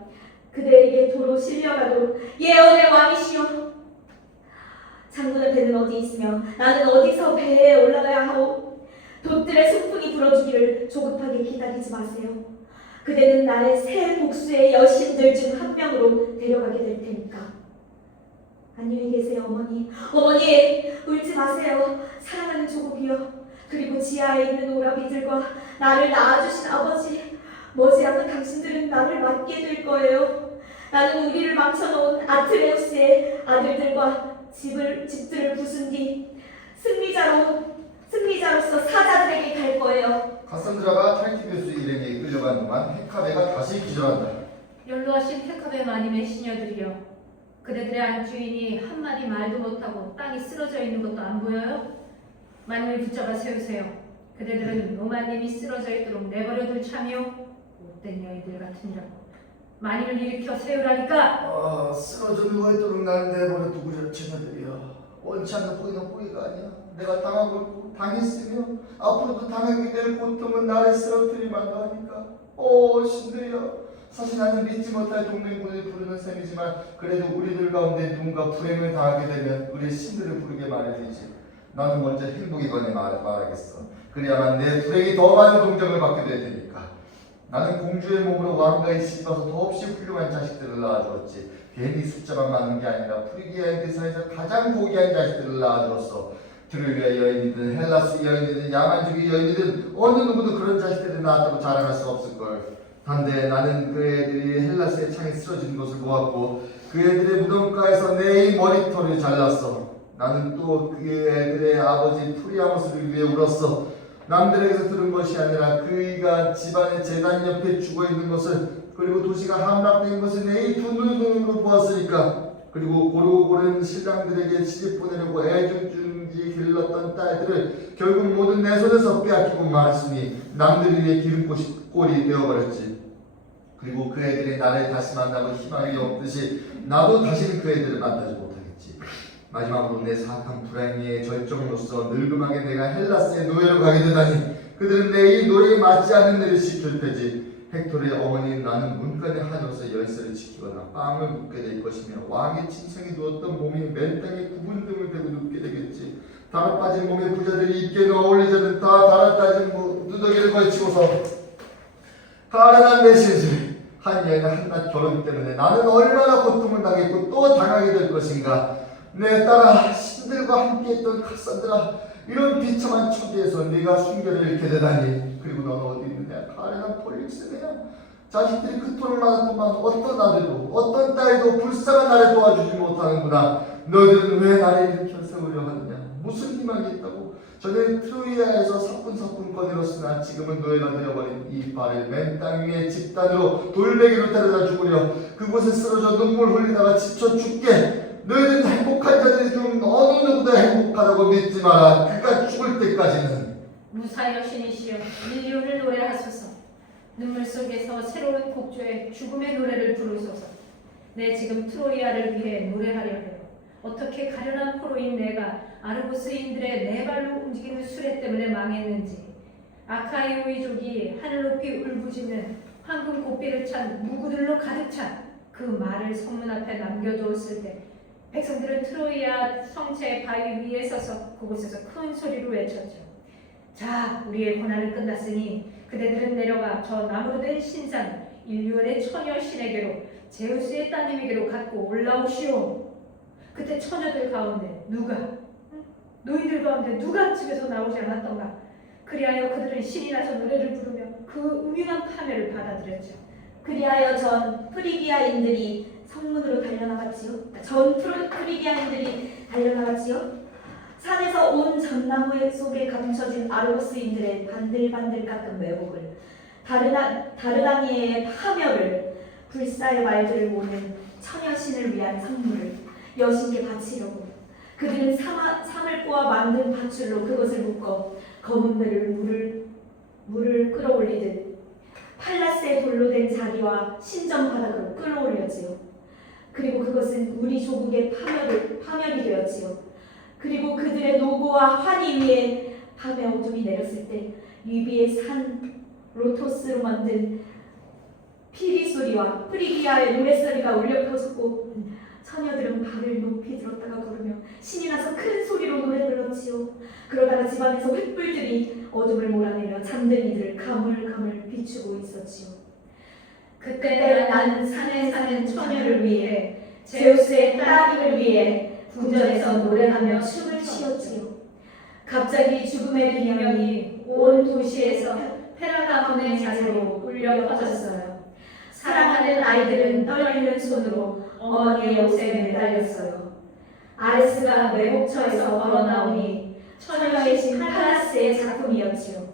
그대에게 도로 실려가도 예언의 왕이시여. 장군의 배는 어디 있으며 나는 어디서 배에 올라가야 하오? 돛들의 소풍이 불어주기를 조급하게 기다리지 마세요. 그대는 나의 새 복수의 여신들 중 한 명으로 데려가게 될 테니까. 안녕히 계세요, 어머니. 어머니, 울지 마세요. 사랑하는 조국이여. 그리고 지하에 있는 오라비들과 나를 낳아주신 아버지. 머지않아 당신들은 나를 맡게 될 거예요. 나는 우리를 망쳐놓은 아트레우스의 아들들과 집들을 부순 뒤 승리자로서 사자들에게 갈 거예요. 카산드라가 탈티베스 일행에 이끌려간 동안 헤카베가 다시 기절한다. 연로하신 헤카베 마님의 시녀들이여, 그대들의 안주인이 한마디 말도 못하고 땅이 쓰러져 있는 것도 안 보여요? 마님을 붙잡아 세우세요. 그대들은 로마님이 쓰러져 있도록 내버려둘 참이요, 못된 여인들 같으니라고. 마님을 일으켜 세우라니까. 쓰러져 누워있도록 날 내버려 두구려 처녀들이여. 원치 않는 포기는 포기가 아니야. 내가 당하고 있고 당했으며 앞으로도 당하게 될 고통은 나를 쓰러뜨릴만도 하니까. 신들이여, 사실 나는 믿지 못할 동맹군을 부르는 셈이지만 그래도 우리들 가운데 누군가 불행을 당하게 되면 우리 신들을 부르게 말해주지. 나는 먼저 행복이거니 말하겠어. 그래야만 내 불행이 더 많은 동정을 받게 될 테니까. 나는 공주의 몸으로 왕가에 씹어서 더없이 훌륭한 자식들을 낳아주었지. 괜히 숫자만 많은 게 아니라 프리기아의 대사에서 가장 고귀한 자식들을 낳아주었어. 트로이아 여인이든 헬라스 여인이든 야만주기 여인이든 어느 누구도 그런 자식들을 낳았다고 자랑할 수 없을걸. 한데 나는 그 애들이 헬라스의 창에 쓰러진 것을 보았고 그 애들의 무덤가에서 내 머리털을 잘랐어. 나는 또 그 애들의 아버지 프리아모스를 위해 울었어. 남들에게서 들은 것이 아니라 그이가 집안의 제단 옆에 죽어있는 것을, 그리고 도시가 함락된 것을 내 두 눈으로 보았으니까. 그리고 고르고른 신랑들에게 시집 보내려고 애중중지 길렀던 딸들을 결국 모두 내 손에서 빼앗기고 말았으니 남들 위해 기름꼴이 되어버렸지. 그리고 그 애들이 나를 다시 만나볼 희망이 없듯이 나도 다시는 그 애들을 만나지 못하겠지. 마지막으로 내 사악한 불행의 절정으로서 늙음하게 내가 헬라스의 노예로 가게 되다니. 그들은 내 이 노예에 맞지 않는 일을 시킬 테지. 헥토르의 어머니인 나는 문간의 하녀로서 열쇠를 지키거나 빵을 묻게 될 것이며 왕의 침상에 누웠던 몸이 맨 땅에 구분등을 대고 눕게 되겠지. 달아 빠진 몸에 부자들이 있게는 어울리지 않는 달아 빠진 누더기를 걸치고서 가련한 내 신실. 한 여인의 한낱 결혼 때문에 나는 얼마나 고통을 당했고 또 당하게 될 것인가. 내 딸아, 신들과 함께했던 카산드라, 이런 비참한 처지에서 네가 순결을 잃게 되다니. 그리고 너는 어디 있느냐? 가련한 폴릭스네야. 자식들이 그토록 많았구만. 어떤 아들도 어떤 딸도 불쌍한 나를 도와주지 못하는구나. 너희들은 왜 나를 일으켜 세우려 하느냐? 무슨 희망이 있다고? 전에 트로이아에서 사뿐사뿐 거닐었으나 지금은 노예가 되어버린 이 발을 맨 땅 위에 집단으로 돌베개로 데려다 죽으려 그곳에 쓰러져 눈물 흘리다가 지쳐 죽게. 너희들 행복한 자들이 중 어느 누구도 행복하다고 믿지 마라. 그가 죽을 때까지는. 무사 여신이시여, 인류를 노래하소서. 눈물 속에서 새로운 곡조의 죽음의 노래를 부르소서. 내 지금 트로이아를 위해 노래하려 해요. 어떻게 가련한 포로인 내가 아르고스인들의 네 발로 움직이는 수레 때문에 망했는지, 아카이오이족이 하늘 높이 울부짖는 황금 고삐를 찬 무구들로 가득 찬 그 말을 성문 앞에 남겨두었을 때 백성들은 트로이아 성체의 바위 위에 서서 그곳에서 큰 소리로 외쳤죠. 자, 우리의 고난은 끝났으니 그대들은 내려가 저 나무로 된 신상 일류원의 처녀 신에게로 제우스의 따님에게로 갖고 올라오시오. 그때 처녀들 가운데 노인들 가운데 누가 집에서 나오지 않았던가. 그리하여 그들은 신이 나서 노래를 부르며 그 음흉한 파멸을 받아들였죠. 그리하여 전 프리기아인들이 성문으로 달려나갔지요. 프리기아인들이 달려나갔지요. 산에서 온 전나무 속에 감춰진 아르고스인들의 반들반들 깎은 매복을, 다르다니에의 파멸을, 불사의 말들을 모는 처녀신을 위한 성물을 여신께 바치려고 그들은 삼을 꼬아 만든 밧줄로 그것을 묶어 검은 배를 물을 끌어올리듯 팔라스의 돌로 된 자리와 신전 바닥으로 끌어올렸지요. 그리고 그것은 우리 조국의 파멸이 되었지요. 그리고 그들의 노고와 환희 위에 밤의 어둠이 내렸을 때 리비의 산 로토스로 만든 피리 소리와 프리기아의 노랫소리가 울려 퍼졌고 처녀들은 발을 높이 들었다가 부르며 신이 나서 큰 소리로 노래 불렀지요. 그러다가 집안에서 횃불들이 어둠을 몰아내며 잠든 이들을 가물가물 비추고 있었지요. 그때 나는 산에 사는 처녀를 위해 제우스의 따님을 위해 궁전에서 노래하며 춤을 추었지요. 갑자기 죽음의 비명이 온 도시에서 페라가몬의 자리로 울려 퍼졌어요. 사랑하는 아이들은 떨리는 손으로 어머니의 옷에 매달렸어요. 아레스가 매복처에서 걸어나오니 처녀의 신 팔라스의 작품이었지요.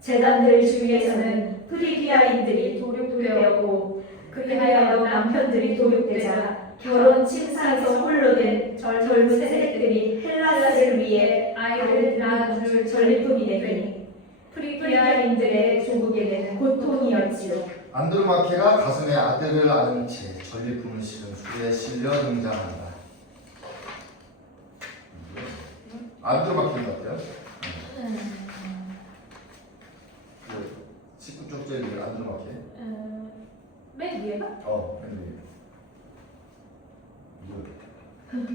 제단들 주위에서는 프리기아인들이 도륙되었고 그리하여 남편들이 도륙되자 결혼 침상에서 홀로 된 젊은 새댁들이 헬라스를 위해 아이를 낳아줄 전리품이 되니 프리기아인들의 조국에게는 고통이었지요. 안드로마케가 가슴에 아들을 안은 채 전리품을 실은 수레에 실려 등장한다. 안드로마케인 것 같아요. 19쪽째 안드로마케. 맨 위에가? 맨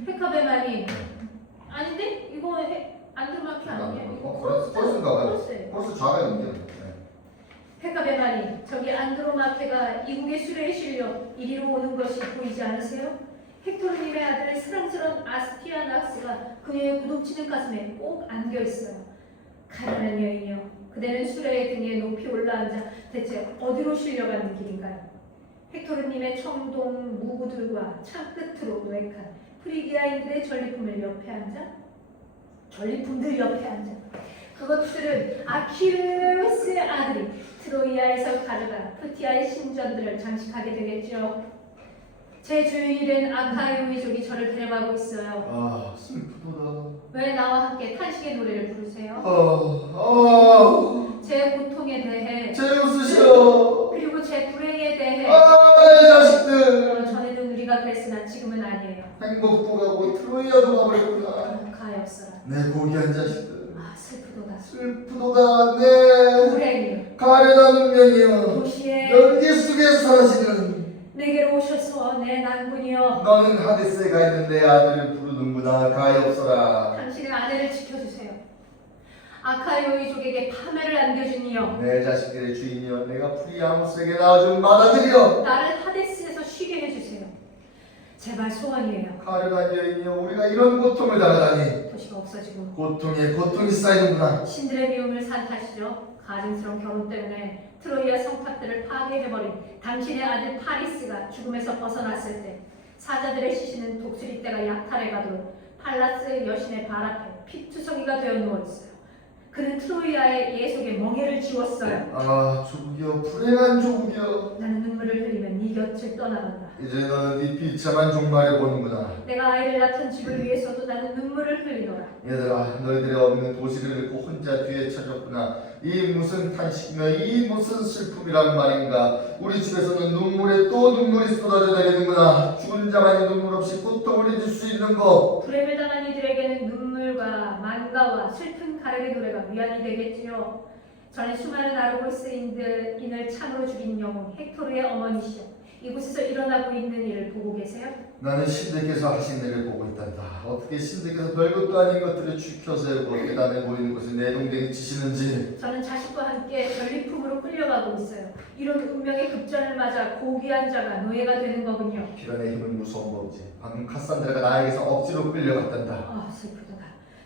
헤카베만이 아닌데? 이거 안드로마키 아니야? 이거 코러스인가 봐요. 코러스예요. 코러스 좌가 연결. 헤카베만이 저기 안드로마케가 이국의 수레에 실려 이리로 오는 것이 보이지 않으세요? 헥토르님의 아들 사랑스러운 아스티아낙스가 그녀의 구동치는 가슴에 꼭 안겨 있어요. 가련한 여인이여, 그대는 수레의 등에 높이 올라앉아 대체 어디로 실려가는 길인가요? 헥토르님의 청동 무구들과 창끝으로 노획한 프리기아인들의 전리품들 옆에 앉아 그것들은 아키르스의 아들이 트로이아에서 가져간 프티아의 신전들을 장식하게 되겠죠. 제 주인이 된 아카이오이족이 저를 데려가고 있어요. 슬프다. 왜 나와 함께 탄식의 노래를 부르세요? 제 고통에 대해 제우스시여. 그리고 제 불행에 대해 내 자식들. 전에는 우리가 그랬으나 지금은 아니에요. 행복도 가고 트로이아도 가버렸구나. 가엾어라. 내 고귀한 자식들. 슬프도다. 슬프도다. 내 불행이여, 가련한 운명이여. 도시에 연기 속에 사라지는 내게로 오셔서 내 난군이여, 너는 하데스에 가 있는 내 아들을 부르는구나. 가엾어라. 당신의 아내를 지켜주세요. 아카이오이족에게 파멸을 안겨주니여, 내 자식들의 주인이여, 내가 프리아모스에게 낳아준 맏아들이여. 나를 하데스에서 쉬게 해주세요. 제발 소원이에요. 가련한 여인이여, 우리가 이런 고통을 당하다니. 도시가 없어지고 고통에 고통이 쌓이는구나. 신들의 미움을 산 탓이죠. 가증스러운 결혼 때문에 트로이아 성탑들을 파괴해버린 당신의 아들 파리스가 죽음에서 벗어났을 때 사자들의 시신은 독수리떼가 약탈해가도록 팔라스 여신의 발 앞에 피투성이가 되어 누워있어요. 그는 트로이아의 예속에 멍에를 지웠어요. 조국이여, 불행한 조국이여. 나는 눈물을 흘리면 네 곁을 떠나간다. 이제 너는 네 비참한 종말을 보는구나. 내가 아이를 낳던 집을 위해서도 나는 눈물을 흘리노라. 얘들아, 너희들의 없는 도시를 잃고 혼자 뒤에 쳐졌구나. 이 무슨 탄식이며 이 무슨 슬픔이란 말인가. 우리 집에서는 눈물에 또 눈물이 쏟아져 내리는구나. 죽은 자만이 눈물 없이 고통을 잊을 수 있는 것. 불행을 당한 이들에게는 눈물과 만가와 슬픈 가락의 노래가 위안이 되겠지요. 전에 수많은 아르고스인을 참으로 죽인 영웅 헥토르의 어머니시여, 이곳에서 일어나고 있는 일을 보고 계세요? 나는 신들께서 하신 일을 보고 있단다. 어떻게 신들께서 별것도 아닌 것들을 죽여서 계단에 모이는 것을 내 동생이 치시는지. 저는 자식과 함께 전리품으로 끌려가고 있어요. 이런 운명의 급전을 맞아 고귀한 자가 노예가 되는 거군요. 비란의 힘은 무서운 법이지. 방금 카산드라가 나에게서 억지로 끌려갔단다. 아, 슬프다.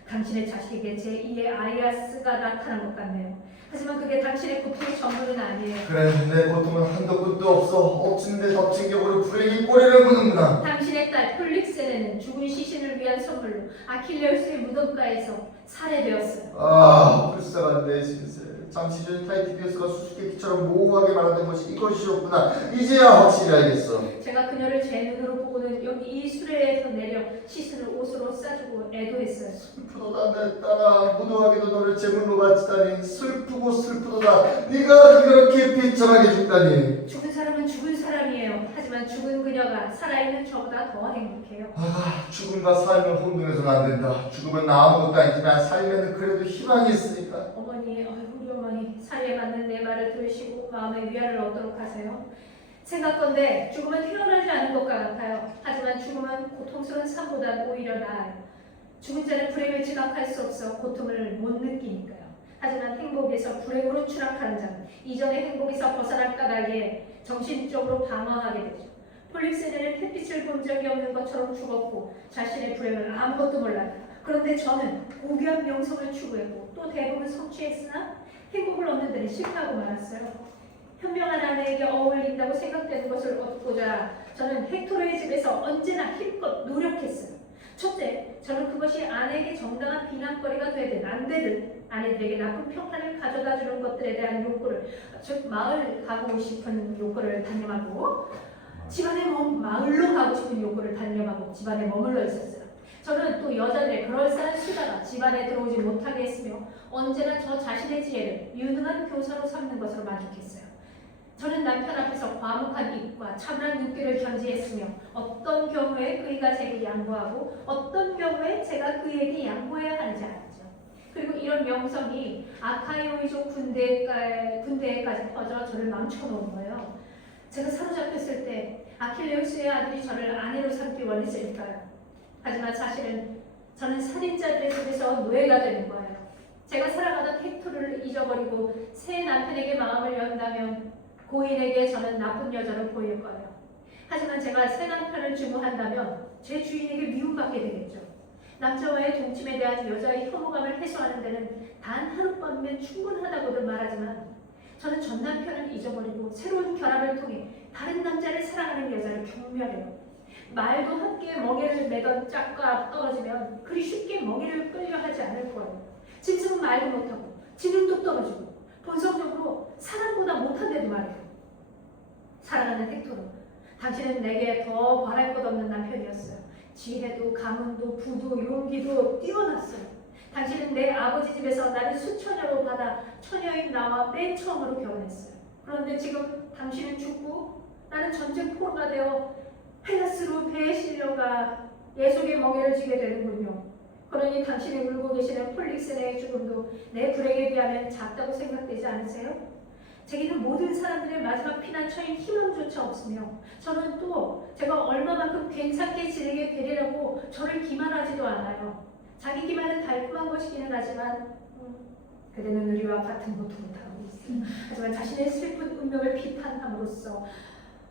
당신의 자식에게 제2의 아이아스가 나타난 것 같네요. 하지만 그게 당신의 고통의 전부는 아니에요. 그래, 내 고통은 한도 끝도 없어. 엎치는데 덮친 격으로 불행히 꼬리를 무는구나. 당신의 딸 폴릭세네는 죽은 시신을 위한 선물로 아킬레우스의 무덤가에서 살해되었어요. 아, 불쌍한 내 신세. 잠시 전에 타이티비우스가 수수께끼처럼 모호하게 말하던 것이 이것이었구나. 이제야 확실히 알겠어. 제가 그녀를 제 눈으로 보고는 여기 이 수레에서 내려 시신을 옷으로 싸주고 애도했어요. 슬프도다 내 딸아. 무도하게도 너를 제물로 바치다니. 슬프고 슬프도다. 네가 그렇게 비참하게 죽다니. 죽은 사람은 죽은 사람이에요. 하지만 죽은 그녀가 살아있는 저보다 더 행복해요. 아, 죽음과 삶을 혼동해서는 안 된다. 죽음은 아무것도 아니지만 삶에는 그래도 희망이 있으니까. 어머니, 우리 어머니, 사리에 맞는 내 말을 들으시고 마음의 위안을 얻도록 하세요. 생각건대 죽음은 태어나지 않은 것과 같아요. 하지만 죽음은 고통스러운 삶보다 오히려 나아요. 죽은 자는 불행을 지각할 수 없어 고통을 못 느끼니까요. 하지만 행복에서 불행으로 추락하는 자는 이전의 행복에서 벗어날 까닭에 정신적으로 방황하게 되죠. 폴릭세네는 햇빛을 본 적이 없는 것처럼 죽었고 자신의 불행을 아무것도 몰랐다. 그런데 저는 고귀한 명성을 추구했고 또 대부분 성취했으나 행복을 얻는 데는 실패하고 말았어요. 현명한 아내에게 어울린다고 생각되는 것을 얻고자 저는 헥토르의 집에서 언제나 힘껏 노력했어요. 첫째, 저는 그것이 아내에게 정당한 비난거리가 되든 안 되든 아내들에게 나쁜 평판을 가져다주는 것들에 대한 욕구를, 즉 마을 가고 싶은 욕구를 단념하고 마을로 가고 싶은 욕구를 단념하고 집안에 머물러 있었어요. 저는 또 여자들의 그럴싸한 수다가 집안에 들어오지 못하게 했으며 언제나 저 자신의 지혜를 유능한 교사로 삼는 것으로 만족했어요. 저는 남편 앞에서 과묵한 입과 차분한 눈길을 견지했으며 어떤 경우에 그이가 제게 양보하고 어떤 경우에 제가 그에게 양보해야 하는지 알았죠. 그리고 이런 명성이 아카이오이족 군대에까지 퍼져 저를 망쳐놓은 거예요. 제가 사로잡혔을 때 아킬레우스의 아들이 저를 아내로 삼기 원했으니까요. 하지만 사실은 저는 살인자들의 집에서 노예가 되는 거예요. 제가 살아가던 헥토르를 잊어버리고 새 남편에게 마음을 연다면 고인에게 저는 나쁜 여자로 보일 거예요. 하지만 제가 새 남편을 주무한다면 제 주인에게 미움받게 되겠죠. 남자와의 동침에 대한 여자의 혐오감을 해소하는 데는 단 하룻밤이면 충분하다고들 말하지만 저는 전 남편을 잊어버리고 새로운 결합을 통해 다른 남자를 사랑하는 여자를 경멸해요. 말도 함께 멍에를 매던 짝과 떨어지면 그리 쉽게 멍에를 끌려 하지 않을 거예요. 짐승은 말도 못하고 지능도 떨어지고 본성적으로 사람보다 못한데도 말이에요. 사랑하는 헥토르, 당신은 내게 더 바랄 것 없는 남편이었어요. 지혜도 가문도 부도 용기도 뛰어났어요. 당신은 내 아버지 집에서 나를 수처녀로 받아 처녀인 나와 맨 처음으로 결혼했어요. 그런데 지금 당신은 죽고 나는 전쟁 포로가 되어 헬라스로 배에 실려가 예속의 멍에를 지게 되는군요. 그러니 당신이 울고 계시는 폴릭세네의 죽음도 내 불행에 비하면 작다고 생각되지 않으세요? 제게는 모든 사람들의 마지막 피난처인 희망조차 없으며 저는 또 제가 얼마만큼 괜찮게 지내게 되리라고 저를 기만하지도 않아요. 자기 기만은 달콤한 것이기는 하지만 그대는 우리와 같은 고통을 당하고 있어요. 하지만 자신의 슬픈 운명을 비판함으로써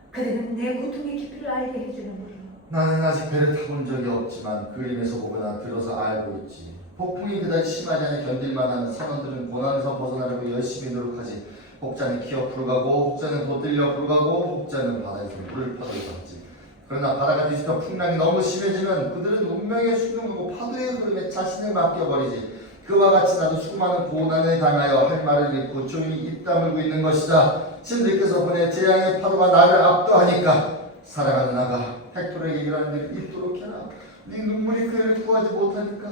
그대는 내 고통의 깊이를 알게 해주는구나. 나는 아직 배를 타본 적이 없지만 그림에서 보거나 들어서 알고 있지. 폭풍이 그다지 심하지 않아 견딜만한 선원들은 고난에서 벗어나려고 열심히 노력하지. 혹자는 기어 풀어가고 혹자는 도들려 풀어가고 혹자는 바다에서 물을 파도에 닿지. 그러나 바다가 뒤집어 풍랑이 너무 심해지면 그들은 운명에 순응하고 파도의 흐름에 자신을 맡겨버리지. 그와 같이 나도 수많은 고난을 당하여 할 말을 잃고 종일 입 다물고 있는 것이다. 신들께서 보내 재앙의 파도가 나를 압도하니까 사랑하는 나가 헥토르에게 이러한 일을 잊도록 해라. 네 눈물이 그를 구하지 못하니까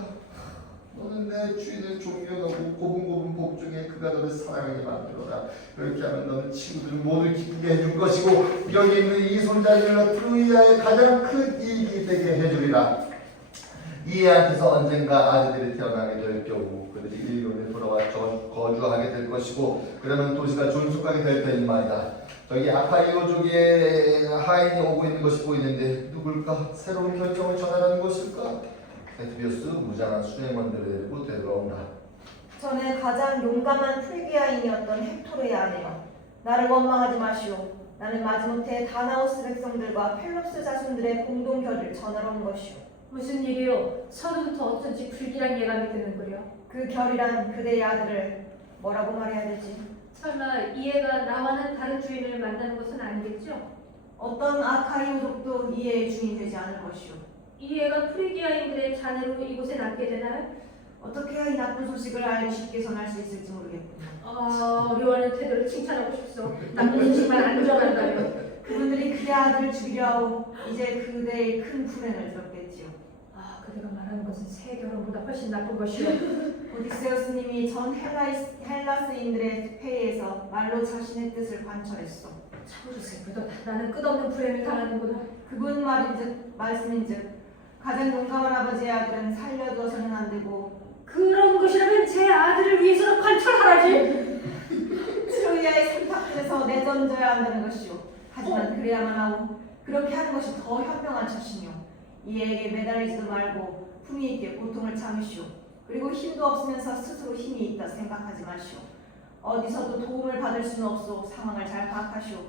너는 내 주인을 존경하고 고분고분 복종해 그가 너를 사랑하게 만들어라. 그렇게 하면 너는 친구들을 모두 기쁘게 해줄 것이고 여기 있는 이 손자들은 트로이아의 가장 큰 이익이 되게 해주리라. 이 애한테서 언젠가 아들들이 태어나게 될 경우 그들이 일본에 돌아와 거주하게 될 것이고 그러면 도시가 존속하게 될 터인 말이다. 저기 아카이오족의 하인이 오고 있는 것이 보이는데 누굴까? 새로운 결정을 전하라는 것일까? 에트비우스 무장한 수행원들을 데리고 되돌아온다. 전에 가장 용감한 프리기아인이었던 헥토르의 아내여, 나를 원망하지 마시오. 나는 마지못해 다나오스 백성들과 펠롭스 자손들의 공동 결의를 전하러 온 것이오. 무슨 일이요? 서로부터 어쩐지 불길한 예감이 드는구려. 그 결의란 그대의 아들을 뭐라고 말해야 되지? 설마 이 애가 나와는 다른 주인을 만나는 것은 아니겠죠? 어떤 아카이오족도 이 애의 주인이 되지 않을 것이오. 이 애가 프리기아인들의 자네로 이곳에 남게 되나요? 어떻게 해야 이 나쁜 소식을 알고 쉽게 전할 수 있을지 모르겠군요. 어려워하는 태도를 칭찬하고 싶소. 나쁜 음식만 안 전한다며. 그분들이 그의 아들을 죽이려 하고 이제 그대의 큰 불행을 들었겠지요. 그대가 말하는 것은 새 결혼보다 훨씬 나쁜 것이오. 오디세우스님이 전 헬라스인들의 회의에서 말로 자신의 뜻을 관철했어. 참으로 슬프다. 나는 끝없는 불행을 당하는구나. 그분 말씀인즉 가장 용감한 아버지의 아들은 살려두어서는 안 되고 그런 것이라면 제 아들을 위해서는 관철하라지. 트로이아의 생탁들에서 내던져야 한다는 것이오. 하지만 그래야만 하고 그렇게 하는 것이 더 현명한 처신이오. 이에게 매달리지도 말고 품위 있게 고통을 참으시오. 그리고 힘도 없으면서 스스로 힘이 있다 생각하지 마시오. 어디서도 도움을 받을 수는 없소. 상황을 잘 파악하시오.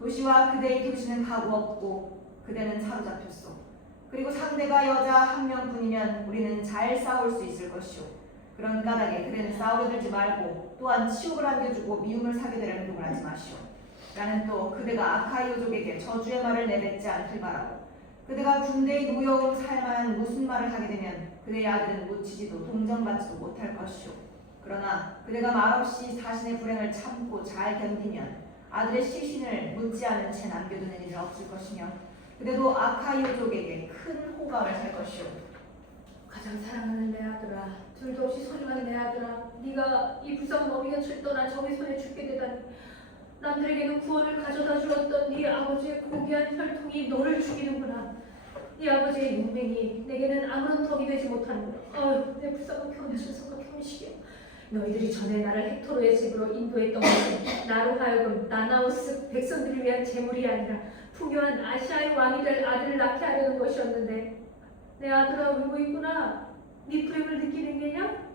도시와 그대의 도시는 가구 없고 그대는 사로잡혔소. 그리고 상대가 여자 한 명뿐이면 우리는 잘 싸울 수 있을 것이오. 그런 까닭에 그대는 싸우려 들지 말고 또한 치욕을 안겨주고 미움을 사게 될 행동을 하지 마시오. 나는 또 그대가 아카이오족에게 저주의 말을 내뱉지 않길 바라고 그대가 군대의 무여움 살만한 무슨 말을 하게 되면 그대의 아들은 묻히지도 동정받지도 못할 것이오. 그러나 그대가 말없이 자신의 불행을 참고 잘 견디면 아들의 시신을 묻지 않은 채 남겨두는 일은 없을 것이며 그대도 아카이오족에게 큰 호감을 살 것이오. 가장 사랑하는 내 아들아, 둘도 없이 소중한 내 아들아, 네가 이 불쌍한 어미가 떠나 적의 손에 죽게 되다니. 남들에게는 구원을 가져다 주었던 네 아버지의 고귀한 혈통이 너를 죽이는구나. 네 아버지의 용맹이 내게는 아무런 덕이 되지 못하는구나. 내 불쌍한 견신성과 견식이여. 너희들이 전에 나를 헥토르의 집으로 인도했던 것은 나로 하여금 나나우스 백성들을 위한 재물이 아니라 풍요한 아시아의 왕이 될 아들을 낳게 하려는 것이었는데 내 아들아 울고 있구나. 네 불행을 느끼는 게냐?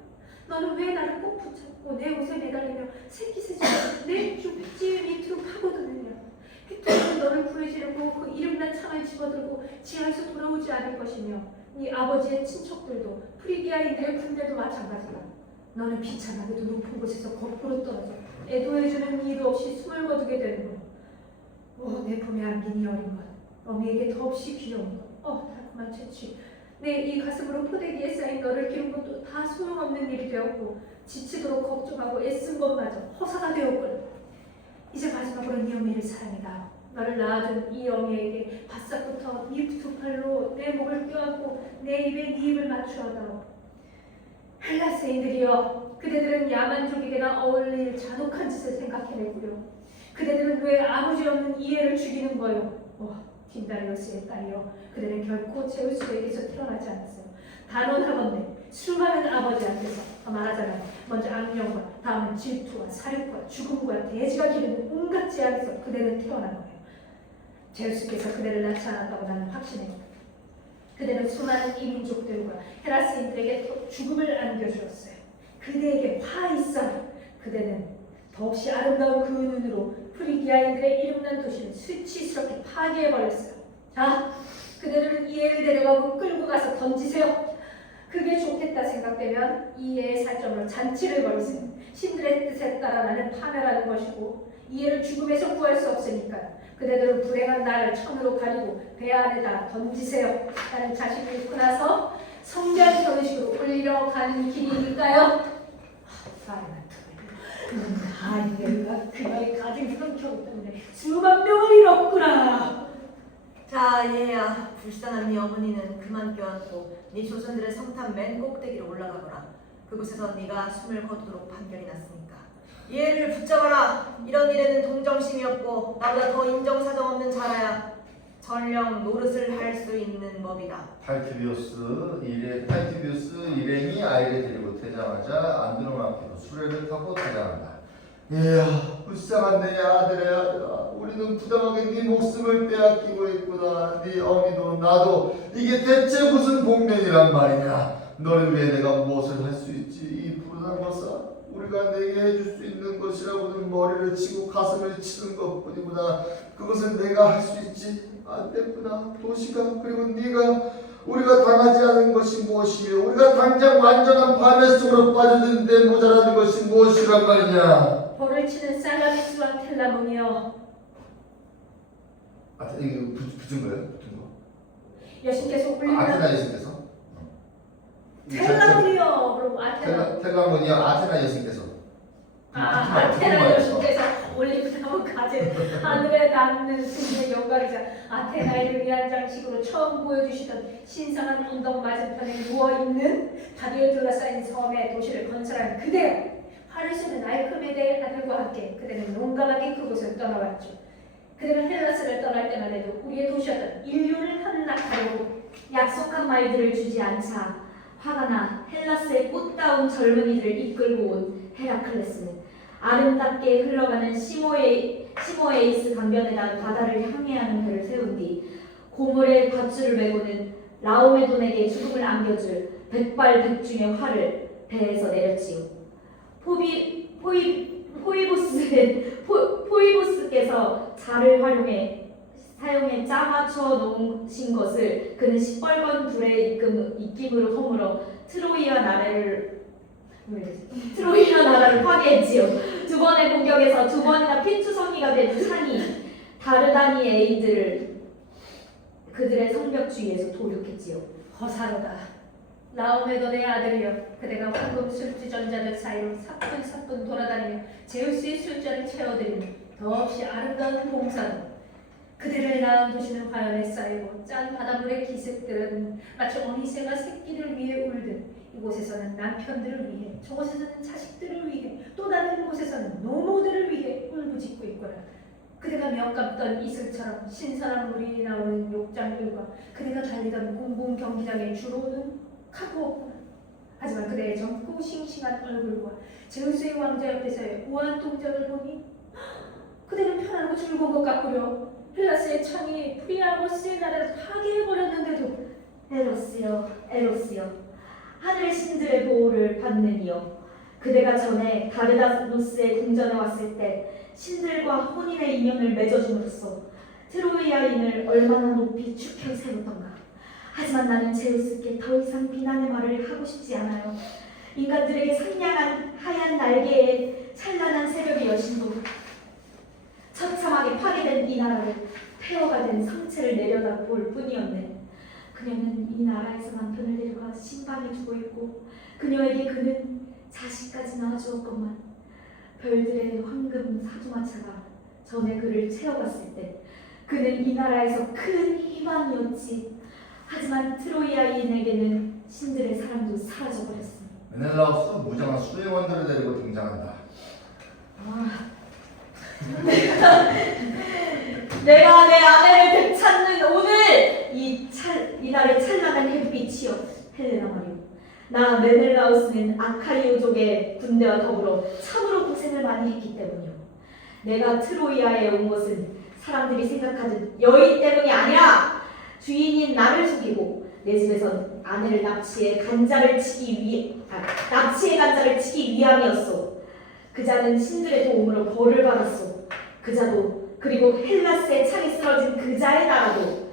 너는 왜 나를 꼭 붙잡고 내 옷에 매달리며 새끼새끼 내 쪽지 밑으로 파고드느냐? 헥토르는 너를 구해주려고 그 이름난 창을 집어들고 지하에서 돌아오지 않을 것이며 네 아버지의 친척들도 프리기아인들의 군대도 마찬가지다. 너는 비참하게도 높은 곳에서 거꾸로 떨어져 애도해주는 이도 없이 숨을 거두게 되는군. 내 품에 안긴 이 어린 것, 어미에게 더없이 귀여운 것, 달콤한 채취. 내 이 가슴으로 포대기에 쌓인 너를 기른 것도 다 소용없는 일이 되었고 지치도록 걱정하고 애쓴 것마저 허사가 되었군. 이제 마지막으로 네 어미를 사랑해다. 너를 낳아준 이 어미에게 바싹부터 네 두 팔로 내 목을 껴안고 내 입에 네 입을 맞추어다오. 헬라스인들이여, 그대들은 야만족에게나 어울릴 잔혹한 짓을 생각해내구려. 그대들은 왜 아무 죄 없는 이 애를 죽이는 거요? 딘다리오스의 딸이여, 그대는 결코 제우스에게서 태어나지 않았어요. 단언하건대 수많은 아버지 앞에서 말하자면 먼저 악령과 다음은 질투와 사륙과 죽음과 대지가 기르는 온갖 재앙에서 그대는 태어난 거예요. 제우스께서 그대를 낳지 않았다고 나는 확신해요. 그대는 수많은 이민족들과 헤라스인들에게 죽음을 안겨주었어요. 그대에게 화 있어요. 그대는 더없이 아름다운 그 눈으로 프리기아인들의 이름난 도시를 수치스럽게 파괴해버렸어요. 자, 그대는 이 애를 데려가고 끌고 가서 던지세요. 그게 좋겠다 생각되면 이 애의 살점으로 잔치를 벌이세요. 신들의 뜻에 따라 나는 파멸하는 것이고 이 애를 죽음에서 구할 수 없으니까 그대들은 불행한 나를 천으로 가리고 배 안에다 던지세요. 나는 자식을 잃고 나서 성전 결혼식으로 올려가는 길이니까요. 아이가 그녀의 가진 성격 때문에 수만 명을 잃었구나. 자, 얘야, 불쌍한 네 어머니는 그만 껴안고 네 조선들의 성탑 맨 꼭대기로 올라가거라. 그곳에서 네가 숨을 거두도록 판결이 났으니까 얘를 붙잡아라. 이런 일에는 동정심이 없고 나보다 더 인정사정 없는 자라야. 전령 노릇을 할 수 있는 법이다. 탈티비우스 일행이 아이를 데리고 퇴장하자 안드로마키도 수레를 타고 퇴장한다. 이야, 불쌍한 내 아들아, 우리는 부당하게 네 목숨을 빼앗기고 있구나. 네 어미도 나도. 이게 대체 무슨 복면이란 말이냐. 너를 위해 내가 무엇을 할 수 있지? 이 불운한 것아, 우리가 내게 해줄 수 있는 것이라고는 머리를 치고 가슴을 치는 것뿐이구나. 그것은 내가 할 수 있지? 안 됐구나. 도시가, 그리고 네가, 우리가 당하지 않은 것이 무엇이며 우리가 당장 완전한 파멸 속으로 빠졌는데 모자라는 것이 무엇이란 말이냐. 벌을 치는 살라미스와 텔라몬이여, 이거 붙은 거예요? 붙은 거? 여신께서 올리는 아테나 여신께서? 텔라몬이여. 그리고 아테나, 텔라몬이요. 아테나 여신께서. 아테나 여신께서 올림피아무 가진 하늘에 닿는 승리의 영광이자 아테나의 위한 장식으로 처음 보여주시던 신성한 언덕 맞은편에 누워있는 바위에 둘러싸인 섬의 도시를 건설한 그대여, 활을 쏘는 알크메데의 아들과 함께 그대는 용감하게 그곳을 떠나왔죠. 그대는 헬라스를 떠날 때만 해도 우리의 도시였던 인류를 함락하려고 약속한 말들을 주지 않자 화가 나 헬라스의 꽃다운 젊은이들을 이끌고 온 헤라클레스는 아름답게 흘러가는 시모에이스 강변에다 바다를 항해하는 배를 세운 뒤 고물의 밧줄을 메고는 라오메돈에게 죽음을 안겨줄 백발백중의 활을 배에서 내렸지요. 포이보스께서 자를 사용해 짜맞춰 놓으신 것을 그는 시뻘건 불의 입김으로 허물어 트로이아 나라를 파괴했지요. 두 번의 공격에서 두 번이나 피투성이가 된 창이 다르다니 에이드를 그들의 성벽 주위에서 도륙했지요. 허사로다. 라오메돈의 아들이여, 그대가 황금 술주전자들 사이로 사뿐사뿐 돌아다니며 제우스의 술잔을 채워드리며 더없이 아름다운 봉사로 그들을 낳은 도시는 화염에 쌓이고 짠 바닷물의 기슭들은 마치 어미새가 새끼를 위해 울듯 이곳에서는 남편들을 위해, 저곳에서는 자식들을 위해, 또 다른 곳에서는 노모들을 위해 울부짖고 있구나. 그대가 명감던 이슬처럼 신선한 물이 나오는 욕장들과 그대가 달리던 공공 경기장에 주로 오는 카구었구나. 하지만 그대의 젊고 싱싱한 얼굴과 제우스의 왕자 옆에서의 우아한 동작을 보니 그대는 편하고 즐거운 것 같구려. 헬라스의 창이 프리아모스의 나라를 파괴해버렸는데도. 에로스여, 하늘의 신들의 보호를 받는 이여, 그대가 전에 다르다노스의 궁전에 왔을 때 신들과 혼인의 인연을 맺어줌으로써 트로이아인을 얼마나 높이 축혀 세웠던가. 하지만 나는 제우스께 더 이상 비난의 말을 하고 싶지 않아요. 인간들에게 상냥한 하얀 날개의 찬란한 새벽의 여신도 처참하게 파괴된 이 나라를 폐허가 된 상체를 내려다볼 뿐이었네. 그녀는 이 나라에서 남편을 데려가 신방에 두고 있고 그녀에게 그는 자식까지 낳아주었건만 별들의 황금 사주마차가 전에 그를 채워갔을 때 그는 이 나라에서 큰 희망이었지. 하지만 트로이아인에게는 신들의 사랑도 사라져버렸어. 메넬라우스 무장한 수행원들을 데리고 등장한다. 내가 내 아내를 되찾는 오늘 이 날의 찬란한 햇빛이여 헬레나 말이오. 나 메넬라우스는 아카이오족의 군대와 더불어 참으로 고생을 많이 했기 때문이오. 내가 트로이아에 온 것은 사람들이 생각하는 여인 때문이 아니라 주인인 나를 속이고 내 집에선 아내를 납치해 간자를 치기 위함이었소. 그자는 신들의 도움으로 벌을 받았소. 그자도, 그리고 헬라스의 창이 쓰러진 그자의 나라도.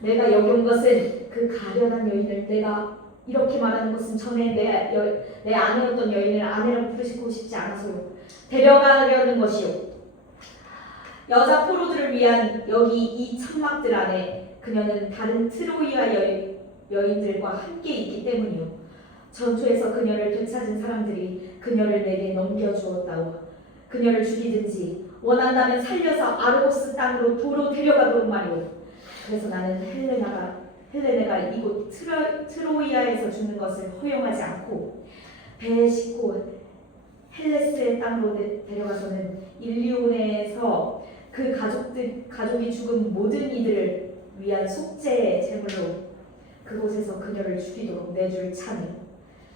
내가 여기 온 것은 그 가련한 여인을, 내가 이렇게 말하는 것은 전에 내 아내였던 여인을 아내라고 부르시고 싶지 않아서요. 데려가려는 것이요. 여자 포로들을 위한 여기 이 천막들 안에 그녀는 다른 트로이아 여인들과 함께 있기 때문이요. 전투에서 그녀를 되찾은 사람들이 그녀를 내게 넘겨주었다오. 그녀를 죽이든지 원한다면 살려서 아르고스 땅으로 도로 데려가도록 말이오. 그래서 나는 헬레네가 이곳 트로이아에서 죽는 것을 허용하지 않고 배에 싣고 헬레스의 땅으로 데려가서는 일리오네에서 그 가족이 죽은 모든 이들을 위한 속죄의 제물로 그곳에서 그녀를 죽이도록 내줄 차니.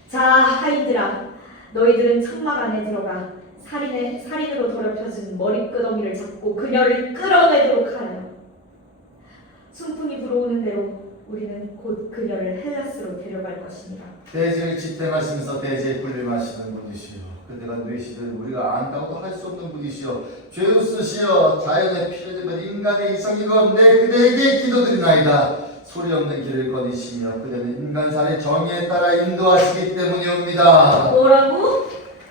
자, 하인들아, 너희들은 천막 안에 들어가 살인으로 더럽혀진 머리끄덩이를 잡고 그녀를 끌어내도록 하여. 순풍이 불어오는 대로 우리는 곧 그녀를 헬라스로 데려갈 것이니라. 대제를 집행하시면서 대제에 군림하시는 분이시여, 그대가 뇌시든 우리가 안다고도 할 수 없는 분이시여, 제우스시여, 자연의 피를 대면 인간의 이상이건 내 그대에게 기도드리나이다. 소리 없는 길을 거니시며 그대는 인간살의 정의에 따라 인도하시기 때문이옵니다. 뭐라고?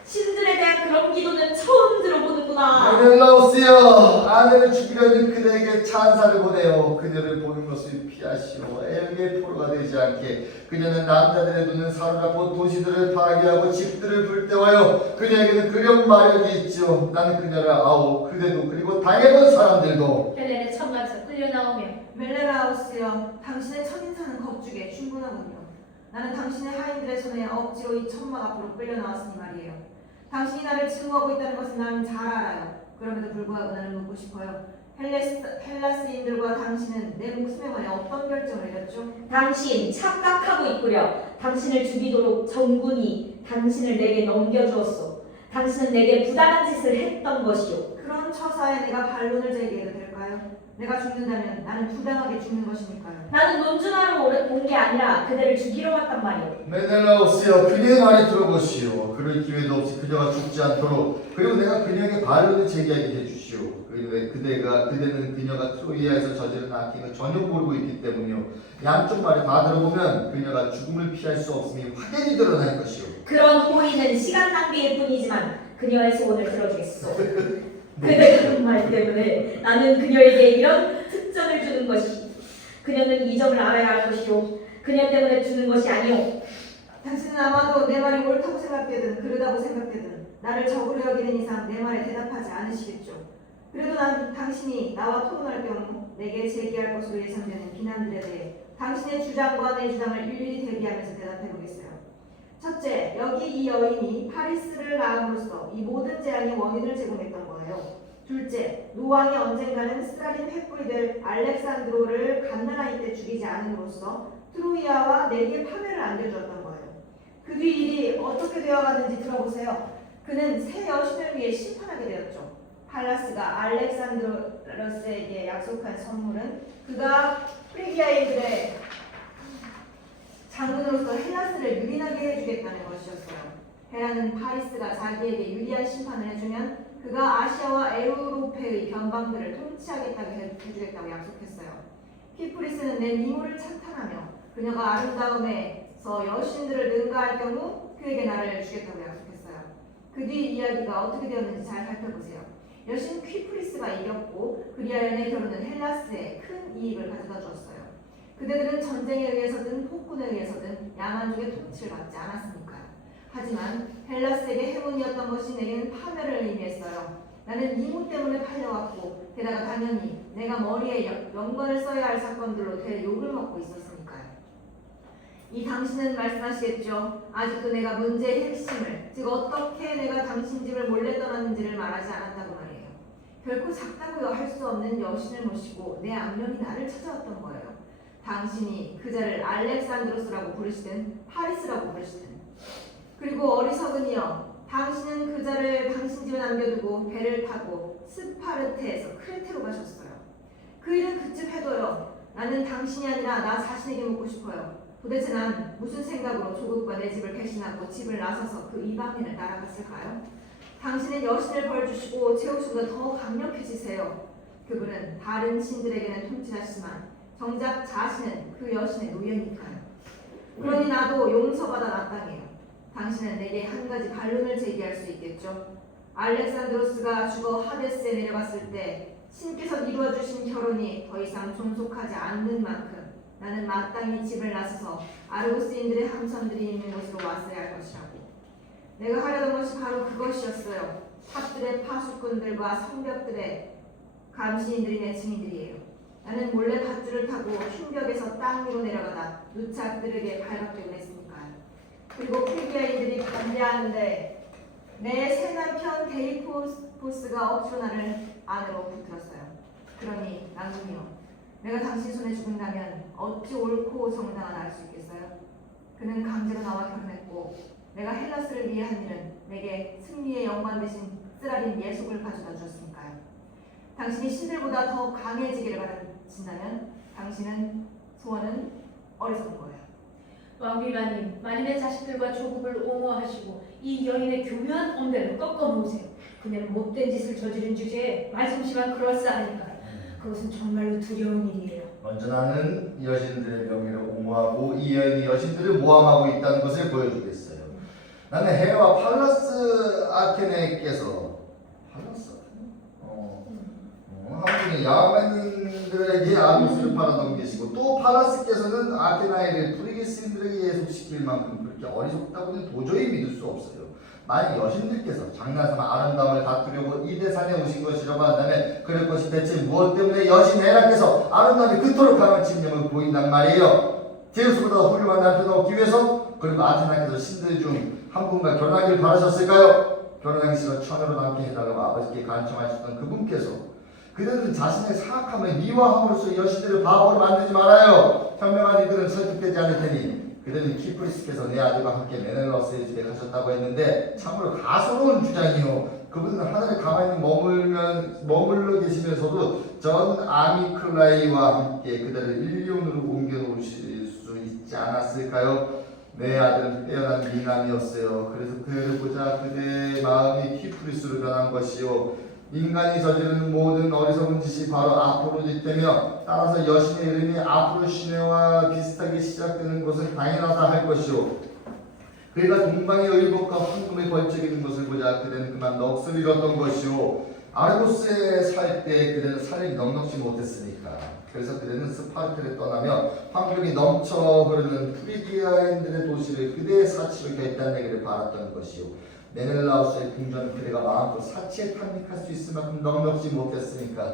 신들에 대한 그런 기도는 처음 들어보는구나. 메넬라오스여, 아내를 죽이려는 그대에게 찬사를 보내어 그녀를 보는 것을 피하시오. 애의 포로가 되지 않게. 그녀는 남자들의 눈을 사로잡고 도시들을 파괴하고 집들을 불태워요. 그녀에게는 그런 마력이 있죠. 나는 그녀를 아오, 그대도 그리고 당해본 사람들도. 헬렌의 천막에서 끌려나오며 멜레라우스여, 당신의 첫인상은 겁주게 충분하군요. 나는 당신의 하인들의 손에 억지로 이 천막 앞으로 끌려나왔으니 말이에요. 당신이 나를 증오하고 있다는 것은 나는 잘 알아요. 그럼에도 불구하고 나는 묻고 싶어요. 헬라스인들과 당신은 내 목숨에 관해 어떤 결정을 내렸죠? 당신 착각하고 있구려. 당신을 죽이도록 정군이 당신을 내게 넘겨주었소. 당신은 내게 부당한 짓을 했던 것이오. 그런 처사에 내가 반론을 제기해도 될까요? 내가 죽는다면 나는 부당하게 죽는 것이니까요. 나는 논준하러 온 게 아니라 그대를 죽이러 왔단 말이오. 메넬라오스여, 그녀의 말을 들어보시오. 그럴 기회도 없이 그녀가 죽지 않도록. 그리고 내가 그녀에게 반론을 제기하게 해주시오. 그대는 그녀가 트로이아에서 저지른 악행을 전혀 모르고 있기 때문이오. 양쪽 말을 다 들어보면 그녀가 죽음을 피할 수 없음이 확연히 드러날 것이오. 그런 호의는 시간 낭비일 뿐이지만 그녀의 소원을 들어주겠소. 그대 그런 말 때문에 나는 그녀에게 이런 특전을 주는 것이. 그녀는 이 점을 알아야 할 것이오. 그녀 때문에 주는 것이 아니오. 당신은 아마도 내 말이 옳다고 생각되든 그르다고 생각되든 나를 적으로 여기는 이상 내 말에 대답하지 않으시겠죠. 그래도 난 당신이 나와 토론할 경우 내게 제기할 것으로 예상되는 비난들에 대해 당신의 주장과 내 주장을 일일이 대비하면서 대답해보겠어요. 첫째, 여기 이 여인이 파리스를 낳음으로써 이 모든 재앙의 원인을 제공했던 거예요. 둘째, 노왕이 언젠가는 스라린 횃불이 될 알렉산드로를 갓난아이 때 죽이지 않음으로써 트로이아와 내게 파멸을 안겨주었던 거예요. 그 뒤 일이 어떻게 되어갔는지 들어보세요. 그는 새 여신을 위해 심판하게 되었죠. 팔라스가 알렉산드로스에게 약속한 선물은 그가 프리기아인들의 장군으로서 헬라스를 유린하게 해주겠다는 것이었어요. 헤라는 파리스가 자기에게 유리한 심판을 해주면 그가 아시아와 에우로페의 변방들을 통치하겠다고 해주겠다고 약속했어요. 키프리스는 내 미모를 찬탄하며 그녀가 아름다움에서 여신들을 능가할 경우 그에게 나를 주겠다고 약속했어요. 그 뒤 이야기가 어떻게 되었는지 잘 살펴보세요. 여신 퀴프리스가 이겼고 그리하여 결혼은 헬라스에 큰 이익을 가져다 주었어요. 그대들은 전쟁에 의해서든 폭군에 의해서든 야만족의 통치를 받지 않았으니까요. 하지만 헬라스에게 행운이었던 것이 내게는 파멸을 의미했어요. 나는 이모 때문에 팔려왔고 게다가 당연히 내가 머리에 연관을 써야 할 사건들로 될 욕을 먹고 있었으니까요. 이 당신은 말씀하시겠죠. 아직도 내가 문제의 핵심을, 즉 어떻게 내가 당신 집을 몰래 떠났는지를 말하지 않았다고 말이에요. 결코 작다고 할 수 없는 여신을 모시고 내 악령이 나를 찾아왔던 거예요. 당신이 그자를 알렉산드로스라고 부르시든 파리스라고 부르시든. 그리고 어리석은이여, 당신은 그자를 당신 집에 남겨두고 배를 타고 스파르테에서 크레테로 가셨어요. 그 일은 그쯤 해둬요. 나는 당신이 아니라 나 자신에게 묻고 싶어요. 도대체 난 무슨 생각으로 조국과 내 집을 배신하고 집을 나서서 그 이방인을 따라갔을까요? 당신은 여신을 벌주시고 제우스보다 더 강력해지세요. 그분은 다른 신들에게는 통치하시지만 정작 자신은 그 여신의 노예니까요. 그러니 나도 용서받아 마땅해요. 당신은 내게 한 가지 반론을 제기할 수 있겠죠. 알렉산드로스가 죽어 하데스에 내려갔을 때 신께서 이루어주신 결혼이 더 이상 존속하지 않는 만큼 나는 마땅히 집을 나서서 아르고스인들의 함선들이 있는 곳으로 왔어야 할 것이라고. 내가 하려던 것이 바로 그것이었어요. 탑들의 파수꾼들과 성벽들의 감시인들이 내 증인들이에요. 나는 몰래 밧줄을 타고 흉벽에서 땅 위로 내려가다 누차 그들에게 발각되곤 했으니까요. 그리고 프리기아인들이 반대하는데 내 새 남편 데이포스가 억지로 나를 안으로 붙들었어요. 그러니 낭군이요, 내가 당신 손에 죽는다면 어찌 옳고 정당한 알 수 있겠어요? 그는 강제로 나와 결혼했고 내가 헬라스를 위해 한 일은 내게 승리의 영광 대신 쓰라린 예속을 가져다 주었으니까요. 당신이 신들보다 더 강해지기를 바라신다면 당신은 소원은 어리석은 거예요. 왕비마님, 만인의 자식들과 조국을 옹호하시고 이 여인의 교묘한 엄대를 꺾어놓으세요. 그녀는 못된 짓을 저지른 주제에 말솜씨만 그럴싸하니까 그것은 정말로 두려운 일이에요. 먼저 나는 여신들의 명예를 옹호하고 이 여인이 여신들을 모함하고 있다는 것을 보여주겠어요. 나는 헤라와 팔라스 아테네께서 한분이 야만인들에게 아비스를 팔아넘기시고 또 팔라스께서는 아테나이를 브리기스인들에게 예속시킬 만큼 그렇게 어리석다고는 도저히 믿을 수 없어요. 만약 여신들께서 장난삼아 아름다움을 다투려고 이 대산에 오신 것이라고 한다면 그럴 것이 대체 무엇 때문에 여신 헤라께서 아름다움이 그토록 강한 집념을 보인단 말이에요. 제우스보다 훌륭한 남편을 얻기 위해서? 그리고 아테나께서 신들 중 한 분과 결혼하기를 바라셨을까요? 결혼하기 싫어 처녀로 남게 해달라고 아버지께 간청하셨던 그분께서 그들은 자신의 사악함을 미화함으로써 여신들을 바보로 만들지 말아요. 현명한 이들은 설득되지 않을 테니 그들은 키프리스께서 내 아들과 함께 메넬러스의 집에 가셨다고 했는데 참으로 가소로운 주장이요. 그분은 하늘에 가만히 머물러 계시면서도 전 아미클라이와 함께 그들을 일리온으로 옮겨놓으실 수 있지 않았을까요? 내 아들은 빼어난 미남이었어요. 그래서 그를 보자 그대의 마음이 키프리스로 변한 것이요. 인간이 저지르는 모든 어리석은 짓이 바로 아프로디테며 따라서 여신의 이름이 아프로시네와 비슷하게 시작되는 것은 당연하다 할 것이요. 그가 동방의 의복과 황금에 걸쳐 있는 것을 보자 그대는 그만 넋을 잃었던 것이요. 아르고스에 살 때 그대는 살이 넉넉지 못했으니까. 그래서 그대는 스파르타를 떠나며 황금이 넘쳐 흐르는 프리기아인들의 도시를 그대의 사치로 결단내기를 바랐던 것이요. 메넬라우스의 궁전은 그대가 마음껏 사치에 탐닉할 수 있을 만큼 넉넉지 못했으니까.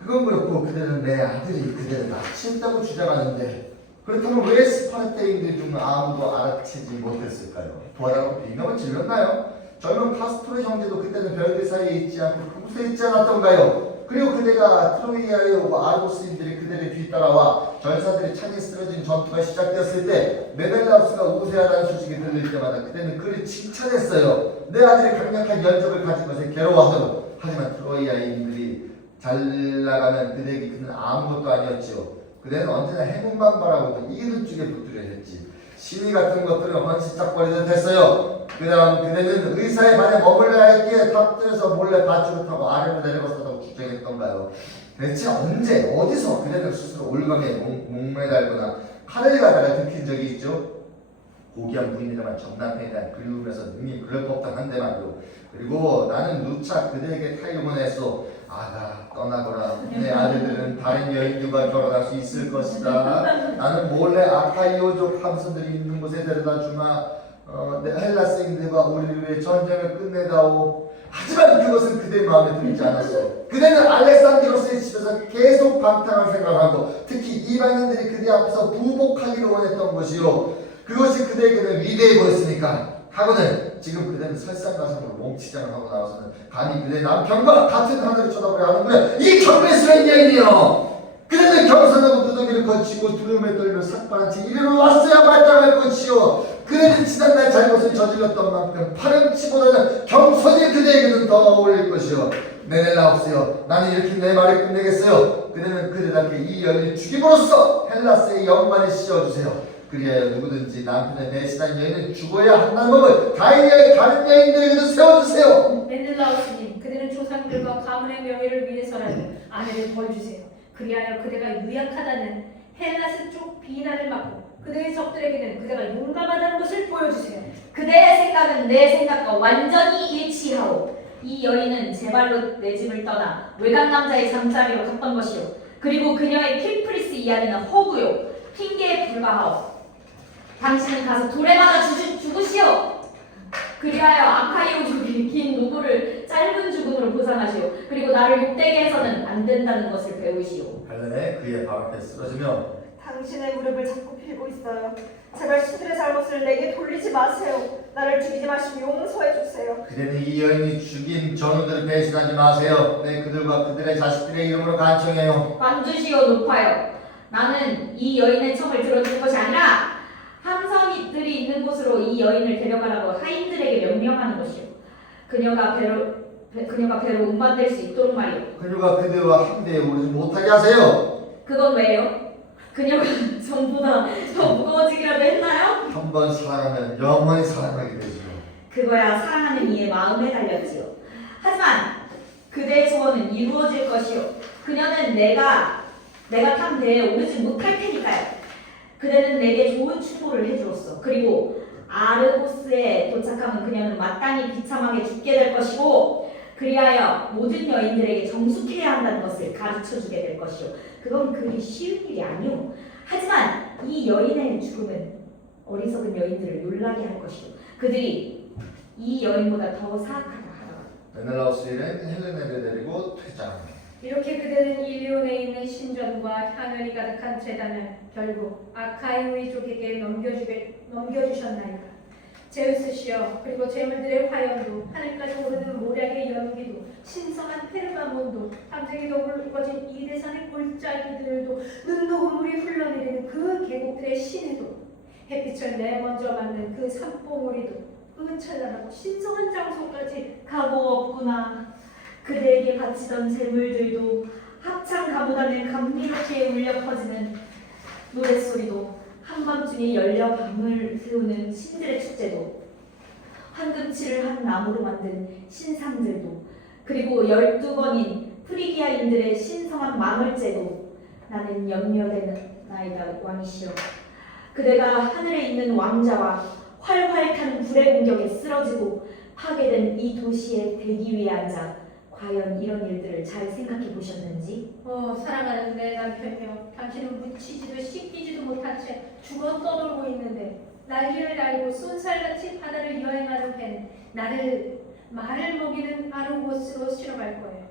그건 그렇고 그대는 내 아들이 그대를 납치했다고 주장하는데 그렇다면 왜 스파르타인들 중 아무도 알아채지 못했을까요? 도와달라고 비명을 질렀나요? 젊은 카스토르 형제도 그때는 별들 사이에 있지 않고 그곳에 있지 않았던가요? 그리고 그대가 트로이아에 오고 아르고스인들이 그대를 뒤따라와 전사들이 창에 쓰러진 전투가 시작되었을 때 메넬라우스가 우세하다는 소식이 들릴 때마다 그대는 그를 칭찬했어요. 내 아들이 강력한 연적을 가진 것에 괴로워하도록. 하지만 트로이아인들이 잘 나가면 그대에게 그는 아무것도 아니었지요. 그대는 언제나 해군만 바라보고 이기는 쪽에 붙들려 했지. 시위 같은 것들은 헌시짝거리듯 했어요. 그 다음 그대는 의사의 반에 머물러야 했기에 탑들에서 몰래 밧줄을 타고 아래로 내려갔다고 주장했던가요? 대체 언제 어디서 그대는 스스로 올감에 목매달거나 칼을 가다가 들킨 적이 있죠? 고귀한 부인이라만 전 남편에 대한 그리움에서 능히 그럴 법도 한데 말이요. 그리고 나는 누차 그대에게 타이르곤 했소. 아가 떠나거라. 내 아들들은 다른 여인들과 결혼할 수 있을 것이다. 나는 몰래 아카이오족 함선들이 있는 곳에 데려다 주마. 헬라스인들과 우리를 위해 전쟁을 끝내다오. 하지만 그것은 그대의 마음에 들지 않았어. 그대는 알렉산드로스의 집에서 계속 방탕한 생각을 하고 특히 이방인들이 그대 앞에서 부복하기를 원했던 것이요. 그것이 그대에게는 위대해 보였으니까. 하고는 지금 그대는 설상가상으로 몸치장을 하고 나와서는 감히 그대 남편과 같은 하늘을 쳐다보려 하는구나. 이 경배스러운 여인이여. 그대는 경선하고 누더기를 거치고 두려움에 떨며 삭발한 채 이리로 왔어야 발당할 것이요. 그대는 지난날 잘못을 저질렀던 만큼 파렴치보다는 겸손히 그대에게는 더 어울릴 것이요. 메넬라우스여, 나는 이렇게 내 말을 끝내겠어요. 그대는 그대답게 이 여인을 죽임으로써 헬라스의 영광을 씌워주세요. 그리하여 누구든지 남편의 배신한 여인은 죽어야 한다는 법을 다이아의 다른 여인들에게도 세워주세요. 메넬라우스님, 그대는 조상들과 가문의 명예를 위해서라도 아내를 벌주세요. 그리하여 그대가 유약하다는 헬라스 쪽 비난을 막고 그대의 적들에게는 그대가 용감하다는 것을 보여주세요. 그대의 생각은 내 생각과 완전히 일치하오. 이 여인은 제 발로 내 집을 떠나 외간 남자의 잠자리로 갔던 것이요. 그리고 그녀의 키프리스 이야기는 허구요. 핑계에 불과하오. 당신은 가서 돌에 맞아 죽으시오. 그리하여 아카이오족의 긴 노고를 짧은 죽음으로 보상하시오. 그리고 나를 욕되게 해서는 안 된다는 것을 배우시오. 헬렌에 그의 발 앞에 쓰러지며 당신의 무릎을 잡고 빌고 있어요. 제발 신들의 잘못을 내게 돌리지 마세요. 나를 죽이지 마시고 용서해 주세요. 그대는 이 여인이 죽인 전우들을 배신하지 마세요. 내 그들과 그들의 자식들의 이름으로 간청해요. 관주시오 높아요. 나는 이 여인의 청을 들어줄 것이 아니라 함선들이 있는 곳으로 이 여인을 데려가라고 하인들에게 명령하는 것이요. 그녀가 배로 운반될 수 있도록 말이요. 그녀가 그대와 함대에 오르지 못하게 하세요. 그건 왜요? 그녀가 전보다 더 무거워지기라도 했나요? 한 번 사랑하면 영원히 사랑하게 되죠. 그거야 사랑하는 이의 마음에 달렸지요. 하지만 그대의 소원은 이루어질 것이요. 그녀는 내가 탄 배에 오르지 못할 테니까요. 그대는 내게 좋은 충고를 해주었어. 그리고 아르고스에 도착하면 그녀는 마땅히 비참하게 죽게 될 것이고 그리하여 모든 여인들에게 정숙해야 한다는 것을 가르쳐주게 될 것이요. 그건 그리 쉬운 일이 아니오. 하지만 이 여인의 죽음은 어리석은 여인들을 놀라게 할 것이요. 그들이 이 여인보다 더 사악하다 하더라. 메넬라우스는 헬레네를 데리고 퇴장. 이렇게 그들은 일리온에 있는 신전과 향연이 가득한 제단을 결국 아카이오이족에게 넘겨주셨나이다. 제우스시여, 그리고 재물들의 화염도 하늘까지 오르는 모략의 연기도 신성한 페르가몬도 탐정이도 굵어진 이대산의 골짜기들도 눈 녹은 물이 흘러내리는 그 계곡들의 시내도 햇빛을 내먼저 맞는 그 산봉우리도 그 찬란하고 신성한 장소까지 가고 없구나. 그대에게 바치던 재물들도 합창 가보다는 감미롭게 울려 퍼지는 노랫소리도 한밤중에 열려 밤을 새우는 신들의 축제도 황금칠을 한 나무로 만든 신상들도 그리고 12번인 프리기아인들의 신성한 망을제도 나는 염려되나이다 왕이시여. 그대가 하늘에 있는 왕자와 활활 타는 불의 공격에 쓰러지고 파괴된 이 도시의 대기 위에 앉아 과연 이런 일들을 잘 생각해 보셨는지? 사랑하는 내 남편이여, 당신은 묻히지도 씻기지도 못한 채 죽어 떠돌고 있는데 날개를 달고 쏜살같이 바다를 여행하는 배는 말을 먹이는 아르고스로 실어갈 거예요.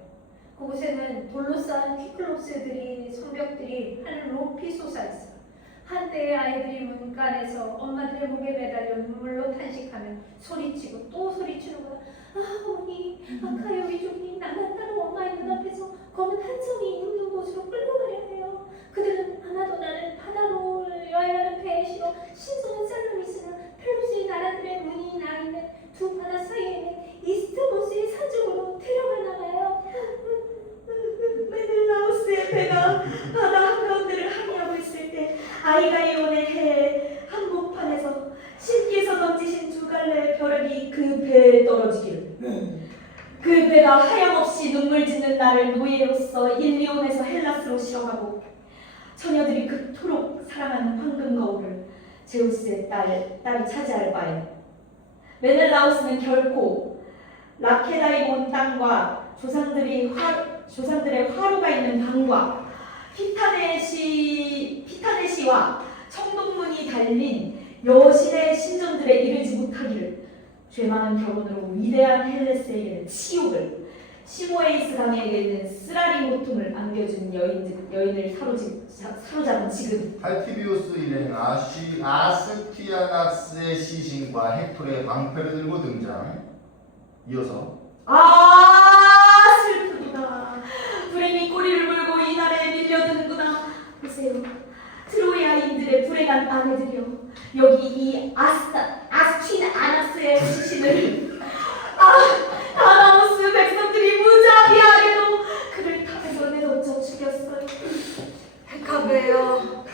그곳에는 돌로 쌓은 퀴클롭스들이 성벽들이 하늘 높이 솟아있어. 한때의 아이들이 문간에서 엄마들의 목에 매달려 눈물로 탄식하며 소리치고 또 소리치는 거야. 어머니, 아카이오이족이 나갔다는 엄마의 눈앞에서 검은 한 성이 있는 곳으로 끌고 가려 해요. 그들은 아마도 나를 바다로 여행하는 배에 실어 신성한 살라미스나 펠로스의 나라들의 문이 나 있는 두 바다 사이에 있는 이스트모스의 사적으로 데려가나 봐요. 메넬라우스의 배가 바다 한가운데를 항해하고 있을 때 아이가이온의 해의 한복판에서 신께서 던지신 두 갈래의 벼락이 그 배에 떨어지기를 그 배가 하염없이 눈물 짓는 나를 노예로서 일리온에서 헬라스로 실어가고 처녀들이 그토록 사랑하는 황금 거울을 제우스의 딸이 차지할 바에 메넬라우스는 결코 라케다이몬 땅과 조상들의 화로가 있는 방과 피타네시와 청동문이 달린 여신의 신전들에 이르지 못하기를 죄 많은 결혼으로 위대한 헬레스에게는 치욕을 시모에이스 강에게는 쓰라린 고통을 안겨준 여인을 사로잡은 지금 할티비우스 일행 아스티아낙스의 시신과 헥토르의 방패를 들고 등장. 이어서 슬프구나. 불행이 꼬리를 물고 이 나라에 밀려드는구나. 보세요. 트로이아인들의 불행한 아내들이여, 여기 이 아스티아낙스의 시신을 다나오스 백성들이 무자비하게도 그를 탑에서 내던져 죽였어요. 헤카베요.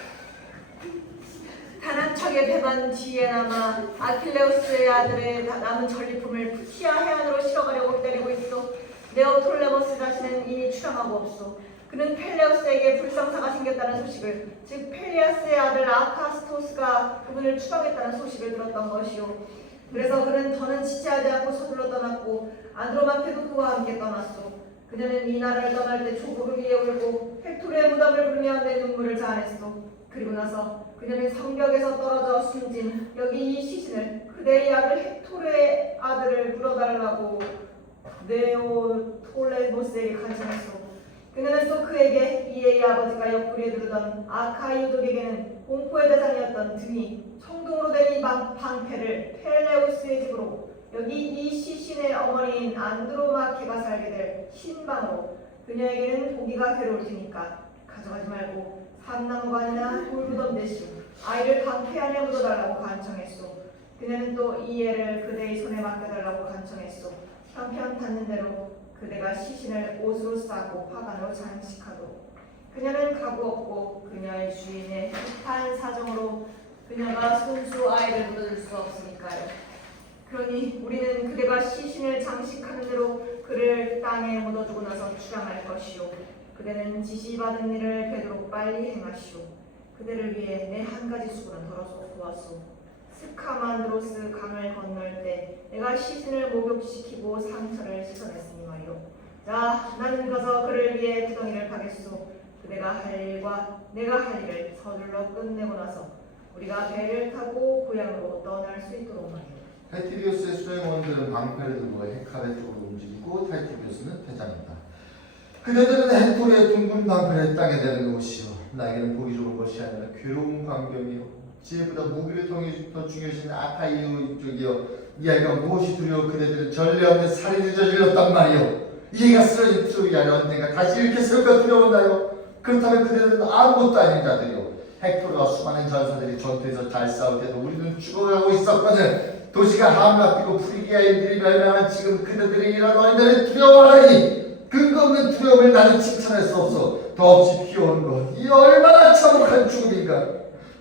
단한 척의 배만 뒤에 남아 아킬레우스의 아들의 남은 전리품을 푸티아 해안으로 실어가려고 기다리고 있어. 네오톨레모스 자신은 이미 출항하고 없어. 그는 펠레우스에게 불상사가 생겼다는 소식을, 즉 펠리아스의 아들 아카스토스가 그분을 추방했다는 소식을 들었던 것이요. 그래서 그는 더는 지체하지 않고 서둘러 떠났고 안드로마케도 그와 함께 떠났어. 그녀는 이 나라를 떠날 때 조국을 위에 울고 헥토르의 무덤을 부르며 내 눈물을 자아냈어. 그리고 나서 그녀는 성벽에서 떨어져 숨진 여기 이 시신을 그대의 아들 헥토르의 아들을 물어달라고 네오톨레모스에게 간청했어. 그는 또 그에게 이에의 아버지가 옆구리에 두르던 아카이오족에게는 공포의 대상이었던 등이 청동으로 된 이 방패를 펠레우스의 집으로 여기 이 시신의 어머니인 안드로마케가 살게 될 신방으로 그녀에게는 보기가 괴로울 테니까 가져가지 말고 삼나무관이나 돌무덤 대신 아이를 방패 안에 묻어달라고 간청했소. 그녀는 또 이 애를 그대의 손에 맡겨달라고 간청했소. 형편 닿는 대로 그대가 시신을 옷으로 싸고 화관으로 장식하도록. 그녀는 가구 없고 그녀의 주인의 급한 사정으로 그녀가 손수 아이를 묻어줄 수 없으니까요. 그러니 우리는 그대가 시신을 장식하는 대로 그를 땅에 묻어주고 나서 출항할 것이요. 그대는 지시받은 일을 되도록 빨리 행하시오. 그대를 위해 내 한 가지 수고는 덜어서 보았소. 스카만드로스 강을 건널 때 내가 시신을 목욕시키고 상처를 씻어냈으니 말이오. 자, 나는 가서 그를 위해 구덩이를 파겠소. 그대가 할 일과 내가 할 일을 서둘러 끝내고 나서 우리가 배를 타고 고향으로 떠날 수 있도록 말이오. 타이티비우스의 수행원들은 방패를 들고 헤카베 쪽으로 움직이고 타이티비우스는 퇴장했다. 그대들은 헨토리의 둥근 방패를 땅에 내려놓으시오. 나에게는 보기 좋은 것이 아니라 괴로운 광경이요. 지혜보다 무기를 통해 더 중요신 아카이오 쪽이요. 이 아이가 무엇이 두려워 그대들은 전례 없는 살인을 저질렀단 말이오. 이 애가 쓰러진 트로이아를 언젠가 다시 이렇게 세울까 두려웠나요? 그렇다면 그대들은 아무것도 아닌 자들이오. 헥토르와 수많은 전사들이 전투에서 잘 싸울 때도 우리는 죽어가고 있었거든. 도시가 함락되고 프리기아인들이 멸망한 지금 그대들이 이런 어린애를 두려워하니 근거 없는 두려움을 나는 칭찬할 수 없어. 더없이 피어오는 것, 이 얼마나 참혹한 죽음인가.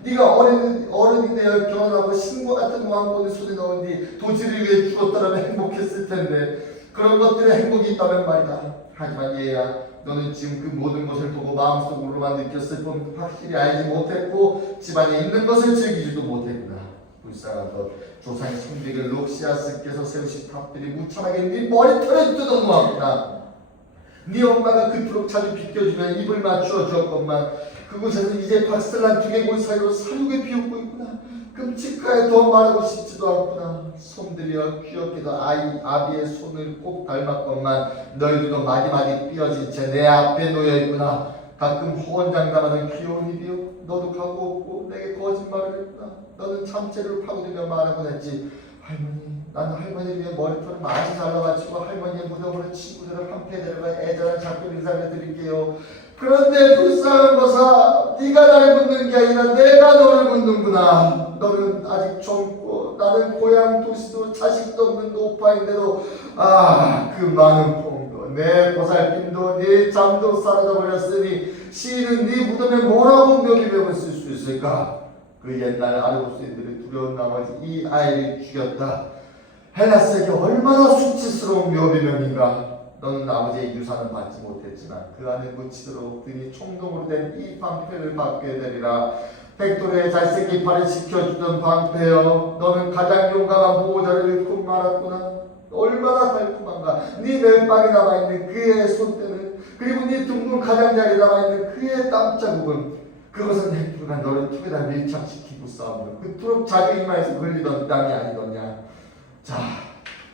네가 어른이 되어 결혼하고 신과 같은 왕권을 손에 넣은 뒤 도시를 위해 죽었더라면 행복했을 텐데 그런 것들의 행복이 있다면 말이다. 하지만 얘야, 너는 지금 그 모든 것을 보고 마음속으로만 느꼈을 뿐 확실히 알지 못했고 집안에 있는 것을 즐기지도 못했구나. 불쌍한 것, 조상의 성직을 록시아스께서 세우신 탑들이 무참하게 네 머리털을 뜯어놓았구나. 네 엄마가 그토록 자주 비껴주면 입을 맞추어 주었건만 그곳에서 이제 박살난 두개골 사이로 사육을 비우고 있구나. 끔찍하게 더 말하고 싶지도 않구나. 손들이여 귀엽게도 아비의 손을 꼭 닮았건만 너희들도 마디마디 삐어진 채 내 앞에 놓여있구나. 가끔 호언장담하는 귀여운 입이요. 너도 가고 없고 내게 거짓말을 했구나. 너는 참새를 파고들며 말하곤 했지. 할머니, 나는 할머니를 위해 머리털을 많이 잘라바치고 할머니의 묻어버린 친구들을 함께 데려가 애절한 작별 인사를 드릴게요. 그런데 불쌍한 거사, 네가 나를 묻는 게 아니라 내가 너를 묻는구나. 너는 아직 젊고 나는 고향 도시도 자식도 없는 노파인데도 그 많은 뽕도 내 보살핌도 네 잠도 사라져버렸으니 시인은 네 무덤에 뭐라고 묘기명을 쓸 수 있을까? 그 옛날 아르고스인들이 두려운 나머지 이 아이를 죽였다. 헬라스에게 얼마나 수치스러운 묘비명인가. 너는 아버지의 유산은 받지 못했지만 그 안에 묻히도록 등이 총동으로 된 이 방패를 받게 되리라. 헥토르의 잘생긴 팔을 지켜주던 방패여, 너는 가장 용감한 보호자를 잃고 말았구나. 얼마나 달콤한가. 네 멜빵에 남아있는 그의 손때는, 그리고 네 둥근 가장자리에 남아있는 그의 땀자국은, 그것은 헥토르가 너를 턱에다 밀착시키고 싸우며 그토록 자기 이마에서 흘리던 땀이 아니더냐. 자,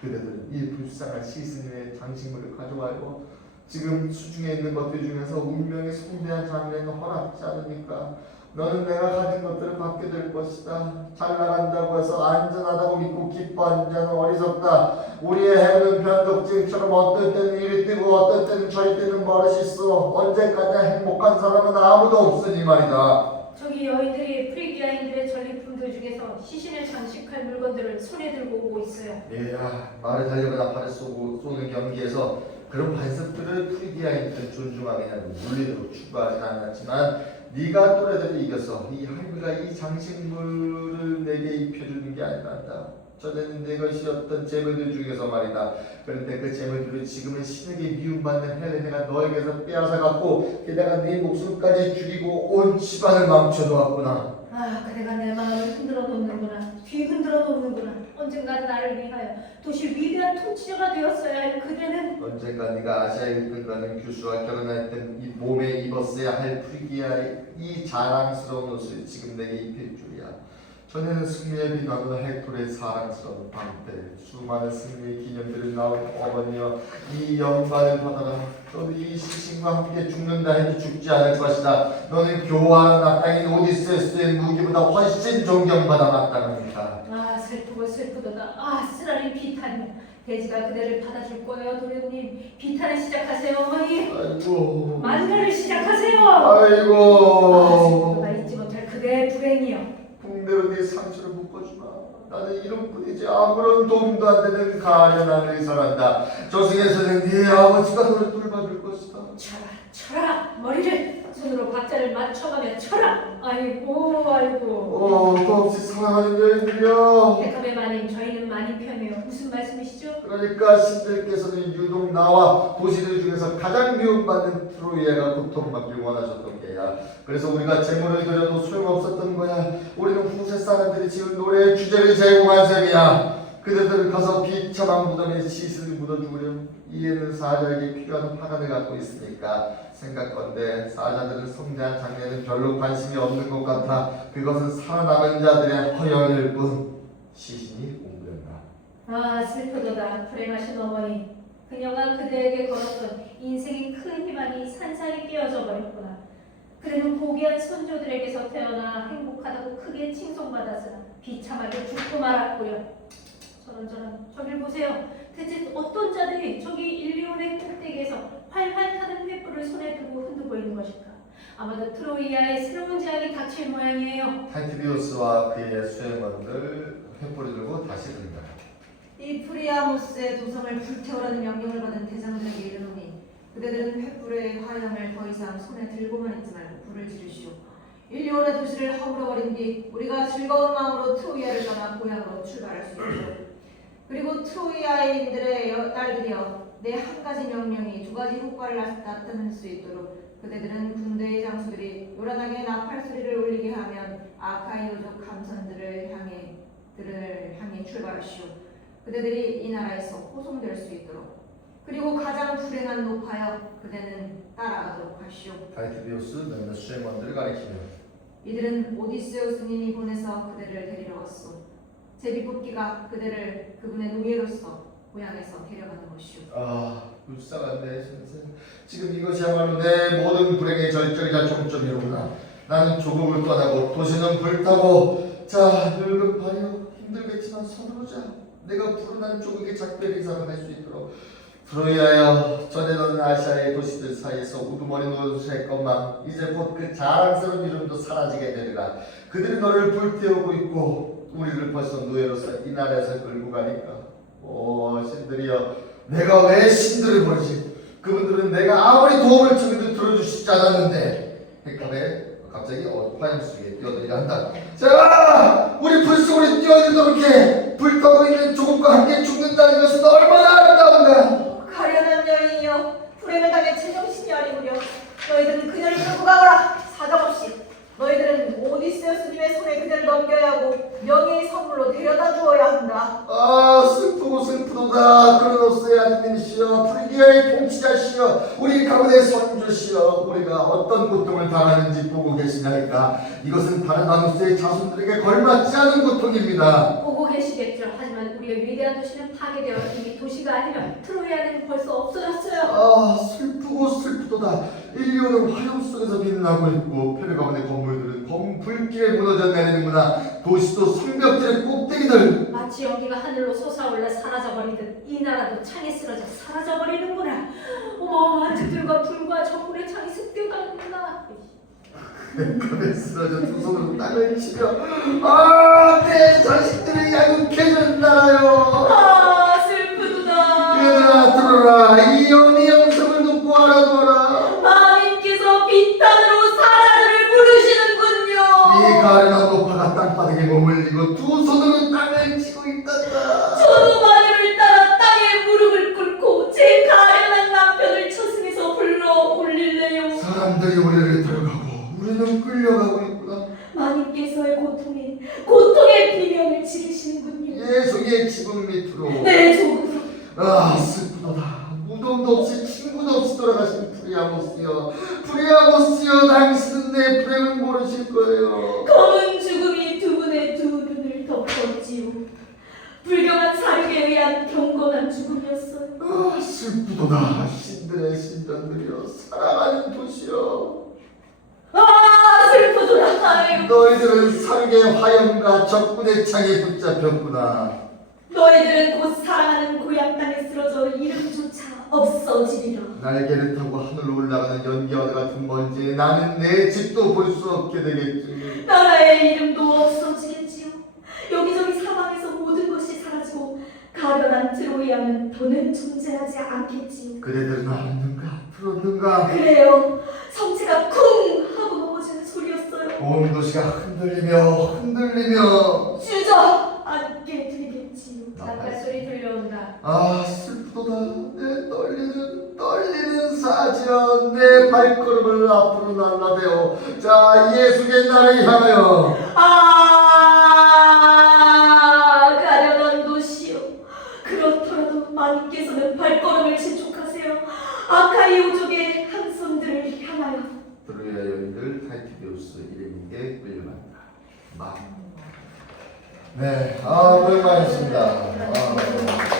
그대들은 이 불쌍한 시스님의 장식물을 가져와요. 지금 수중에 있는 것들 중에서 운명의 성대한 장례는 허락지 않으니까 너는 내가 가진 것들을 받게 될 것이다. 잘 나간다고 해서 안전하다고 믿고 기뻐하는 자는 어리석다. 우리의 해는 변덕증처럼 어떨 때는 이리 뜨고 어떨 때는 저리 뜨는 버릇이 있어. 언제까지나 행복한 사람은 아무도 없으니 말이다. 저기 여인들이 프리기아인들의 전리품들 중에서 시신을 장식할 물건들을 손에 들고 오고 있어요. 얘야, 말을 달리거나 팔을 쏘는 경기에서 그런 반습들을 프리기아인들은 존중하겠냐고 물리도록 추구하진 않았지만 네가 또래들을 이겨서 이 할미가 이 장식물을 내게 입혀주는 게 아니란다. 전에는 내 것이었던 재물들 중에서 말이다. 그런데 그 재물들을 지금은 신에게 미움받는 헬레네가 너에게서 빼앗아갔고 게다가 네 목숨까지 죽이고 온 집안을 망쳐놓았구나. 그대가 내 마음을 흔들어 놓는구나. 뒤 흔들어 놓는구나. 언젠가 나를 위하여 도시 위대한 통치자가 되었어야 할 그대는 언젠가 네가 아시아에 이끌가는 교수와 결혼할 때 이 몸에 입었어야 할 프리기아의 이 자랑스러운 옷을 지금 내게 입힐 줄이야. 전에는 승리의 비나무나 헥토르의 사랑스러운 방패, 수많은 승리의 기념들을 낳은 어머니여, 이 영광을 받아라. 너는 이 시신과 함께 죽는다 해도 죽지 않을 것이다. 너는 교활한 악당인 오디세우스의 무기보다 훨씬 존경받아 마땅합니다. 아 슬프고 슬프도다. 아 쓰라린 비탄이야. 돼지가 그대를 받아줄 거예요 도련님. 비탄을 시작하세요 어머니. 아이고. 만가를 시작하세요. 아이고. 슬프도다 잊지 못할 그대의 불행이여. 붕대로 네 상처를 묶어주마. 나는 이런뿐이지 아무런 도움도 안 되는 가련한 의사란다. 저승에서는 네 아버지가 너를 돌봐줄 것이다. 쳐라 머리를 손으로 박자를 맞춰가며 쳐라. 아이고 더없이 사랑하는 여인들이여. 백합의 마님 저희는 많이 편해요. 무슨 말씀이시죠? 그러니까 신들께서는 유독 나와 도시들 중에서 가장 미움받는 트로이아가 고통받길 원하셨던 게야. 그래서 우리가 재물을 드려도 소용없었던 거야. 우리는 후세 사람들이 지은 노래의 주제를 제공한 셈이야. 그대들 가서 비참한 무덤에 시신을 묻어주렴. 이에는 사자에게 필요한 화관을 갖고 있으니까 생각건대 사자들은 성대한 장례는 별로 관심이 없는 것 같아. 그것은 살아남은 자들의 허영일 뿐. 시신이 옮겼나. 아 슬프도다 불행하신 어머니. 그녀가 그대에게 걸었던 인생의 큰 희망이 산산이 깨어져 버렸구나. 그대는 고귀한 선조들에게서 태어나 행복하다고 크게 칭송받아서 비참하게 죽고 말았고요. 저런 저길 보세요. 대체 어떤 자들이 저기 일리온의 꼭대기에서 활활 타는 횃불을 손에 들고 흔들고 있는 것일까? 아마도 트로이아의 새로운 재앙이 닥칠 모양이에요. 타이티비우스와 그의 수행원들 횃불을 들고 다시 든다. 이 프리아모스의 도성을 불태우라는 명령을 받은 대장들에게 이르노니 그대들은 횃불의 화향을 더 이상 손에 들고만 있지 말고 불을 지르시오. 일리온의 도시를 허물어버린 뒤 우리가 즐거운 마음으로 트로이아를 떠나 고향으로 출발할 수 있죠. 그리고 트로이아인들의 딸들이여, 내 한 가지 명령이 두 가지 효과를 나타낼 수 있도록 그대들은 군대의 장수들이 요란하게 나팔 소리를 울리게 하면 아카이오족 감선들을 향해 출발하시오. 그대들이 이 나라에서 호송될 수 있도록. 그리고 가장 불행한 노파여, 그대는 따라가도록 하시오. 타이티비우스 몇몇 수행원들을 가리키며 이들은 오디세우스님이 보내서 그대를 데리러 왔소. 제비뽑기가 그대를 그분의 노예로서 고향에서 데려가는 것이오. 불쌍한데 선생. 지금 이것이야말로 내 모든 불행의 절정이자 종점이로구나. 나는 조국을 떠나고 도시는 불타고. 자, 늙은 발이여, 힘들겠지만 서두르자. 내가 불운한 조국의 작별을 살아낼 수 있도록. 트로이아여, 전에 너는 아시아의 도시들 사이에서 우두머리 노릇을 했건만 이제 곧 그 자랑스러운 이름도 사라지게 되리라. 그들이 너를 불태우고 있고 우리를 벌써 노예로서 이 나라에서 끌고 가니까. 오 신들이여, 내가 왜 신들을 부르지? 그분들은 내가 아무리 도움을 주기도 들어주시지 않았는데. 헥탑에 갑자기 화염 속에 뛰어들게 한다. 자, 우리 불 속으로 뛰어들도록 해. 불타고 있는 조국과 함께 죽는다는 것은 얼마나 아름다운가. 가련한 여인이여, 불행을 당해 제정신이 아니구려. 너희들은 그녀를 끌고 가거라. 사정없이. 너희들은 오디세우스님의 손에 그대를 넘겨야 하고 명예의 선물로 데려다 주어야 한다. 슬프고 슬프도다. 크로노스의 아드님이시여, 프리기아의 통치자시여, 우리 가문의 선조시여, 우리가 어떤 고통을 당하는지 보고 계시나이까. 이것은 다른 아누스의 자손들에게 걸맞지 않은 고통입니다. 보고 계시겠죠. 하지만 우리의 위대한 도시는 파괴되어 이미 도시가 아니라 트로이아는 벌써 없어졌어요. 슬프고 슬프도다. 일리오는 화염 속에서 빛나고 있고 페르가몬의 건물들은 불길에 무너져 내리는구나. 도시도 성벽들의 꼭대기들. 마치 연기가 하늘로 솟아올라 사라져버리듯 이 나라도 창에 쓰러져 사라져버리는구나. 어마어마한 들과 불과 전문의 창이 습격하는구나. 벽에 쓰러져 두 손으로 땅을 치며 내 자식들을 야육해준다요. 슬프도다. 얘들아 들어라. 이 영의 영성을 듣고 알아둬라. 마님께서 비탄으로 사자들을 부르시는군요. 이 가련한 노파가 땅바닥에 머물리고 두 손으로 땅을 치고 있단다. 저도 마님을 따라 땅에 무릎을 꿇고 제 가련한 남편을 저승에서 불러 올릴래요. 사람들이 우리를 들어가고 우리는 끌려가고 있구나. 마님께서의 고통의 비명을 지르시는군요. 예수의 지붕 밑으로. 네, 조금. 슬프도다. 무덤도 없이 친구도 없이 돌아가신 프리아모스여, 프리아모스여, 당신은 내 불행을 모르실 거예요. 검은 죽음이 두 분의 두 슬프도다. 신들의 신전들이여, 사랑하는 도시여. 아, 슬프도다. 아유, 너희들은 상계 화염과 적군의 창에 붙잡혔구나. 너희들은 곧 사랑하는 고향 땅에 쓰러져 이름조차 없어지리라. 날개를 타고 하늘로 올라가는 연기와 같은 먼지에 나는 내 집도 볼 수 없게 되겠지. 나라의 이름도 없어지겠지요. 여기저기 사방에서 모든 것이 사라지고 가련한 트로이아는 더는 존재하지 않겠지요. 그대들은 알았는가? 들었는가? 그래요. 성체가 쿵 하고 넘어지는 소리였어요. 온 도시가 흔들리며 주저앉게 되겠지요. 잠깐 소리 들려온다. 아, 슬프도다. 내 떨리는 사지여, 내 발걸음을 앞으로 날라대어 자, 예수의 나를 향하여. 아, 가련한 도시요. 그렇더라도 마님께서는 발걸음을 재촉하세요. 아카이오족의 한손들을 향하여. 드로이아 여인들 타이티비우스 이름인게 끌려간다. 네, 오랜만이었습니다.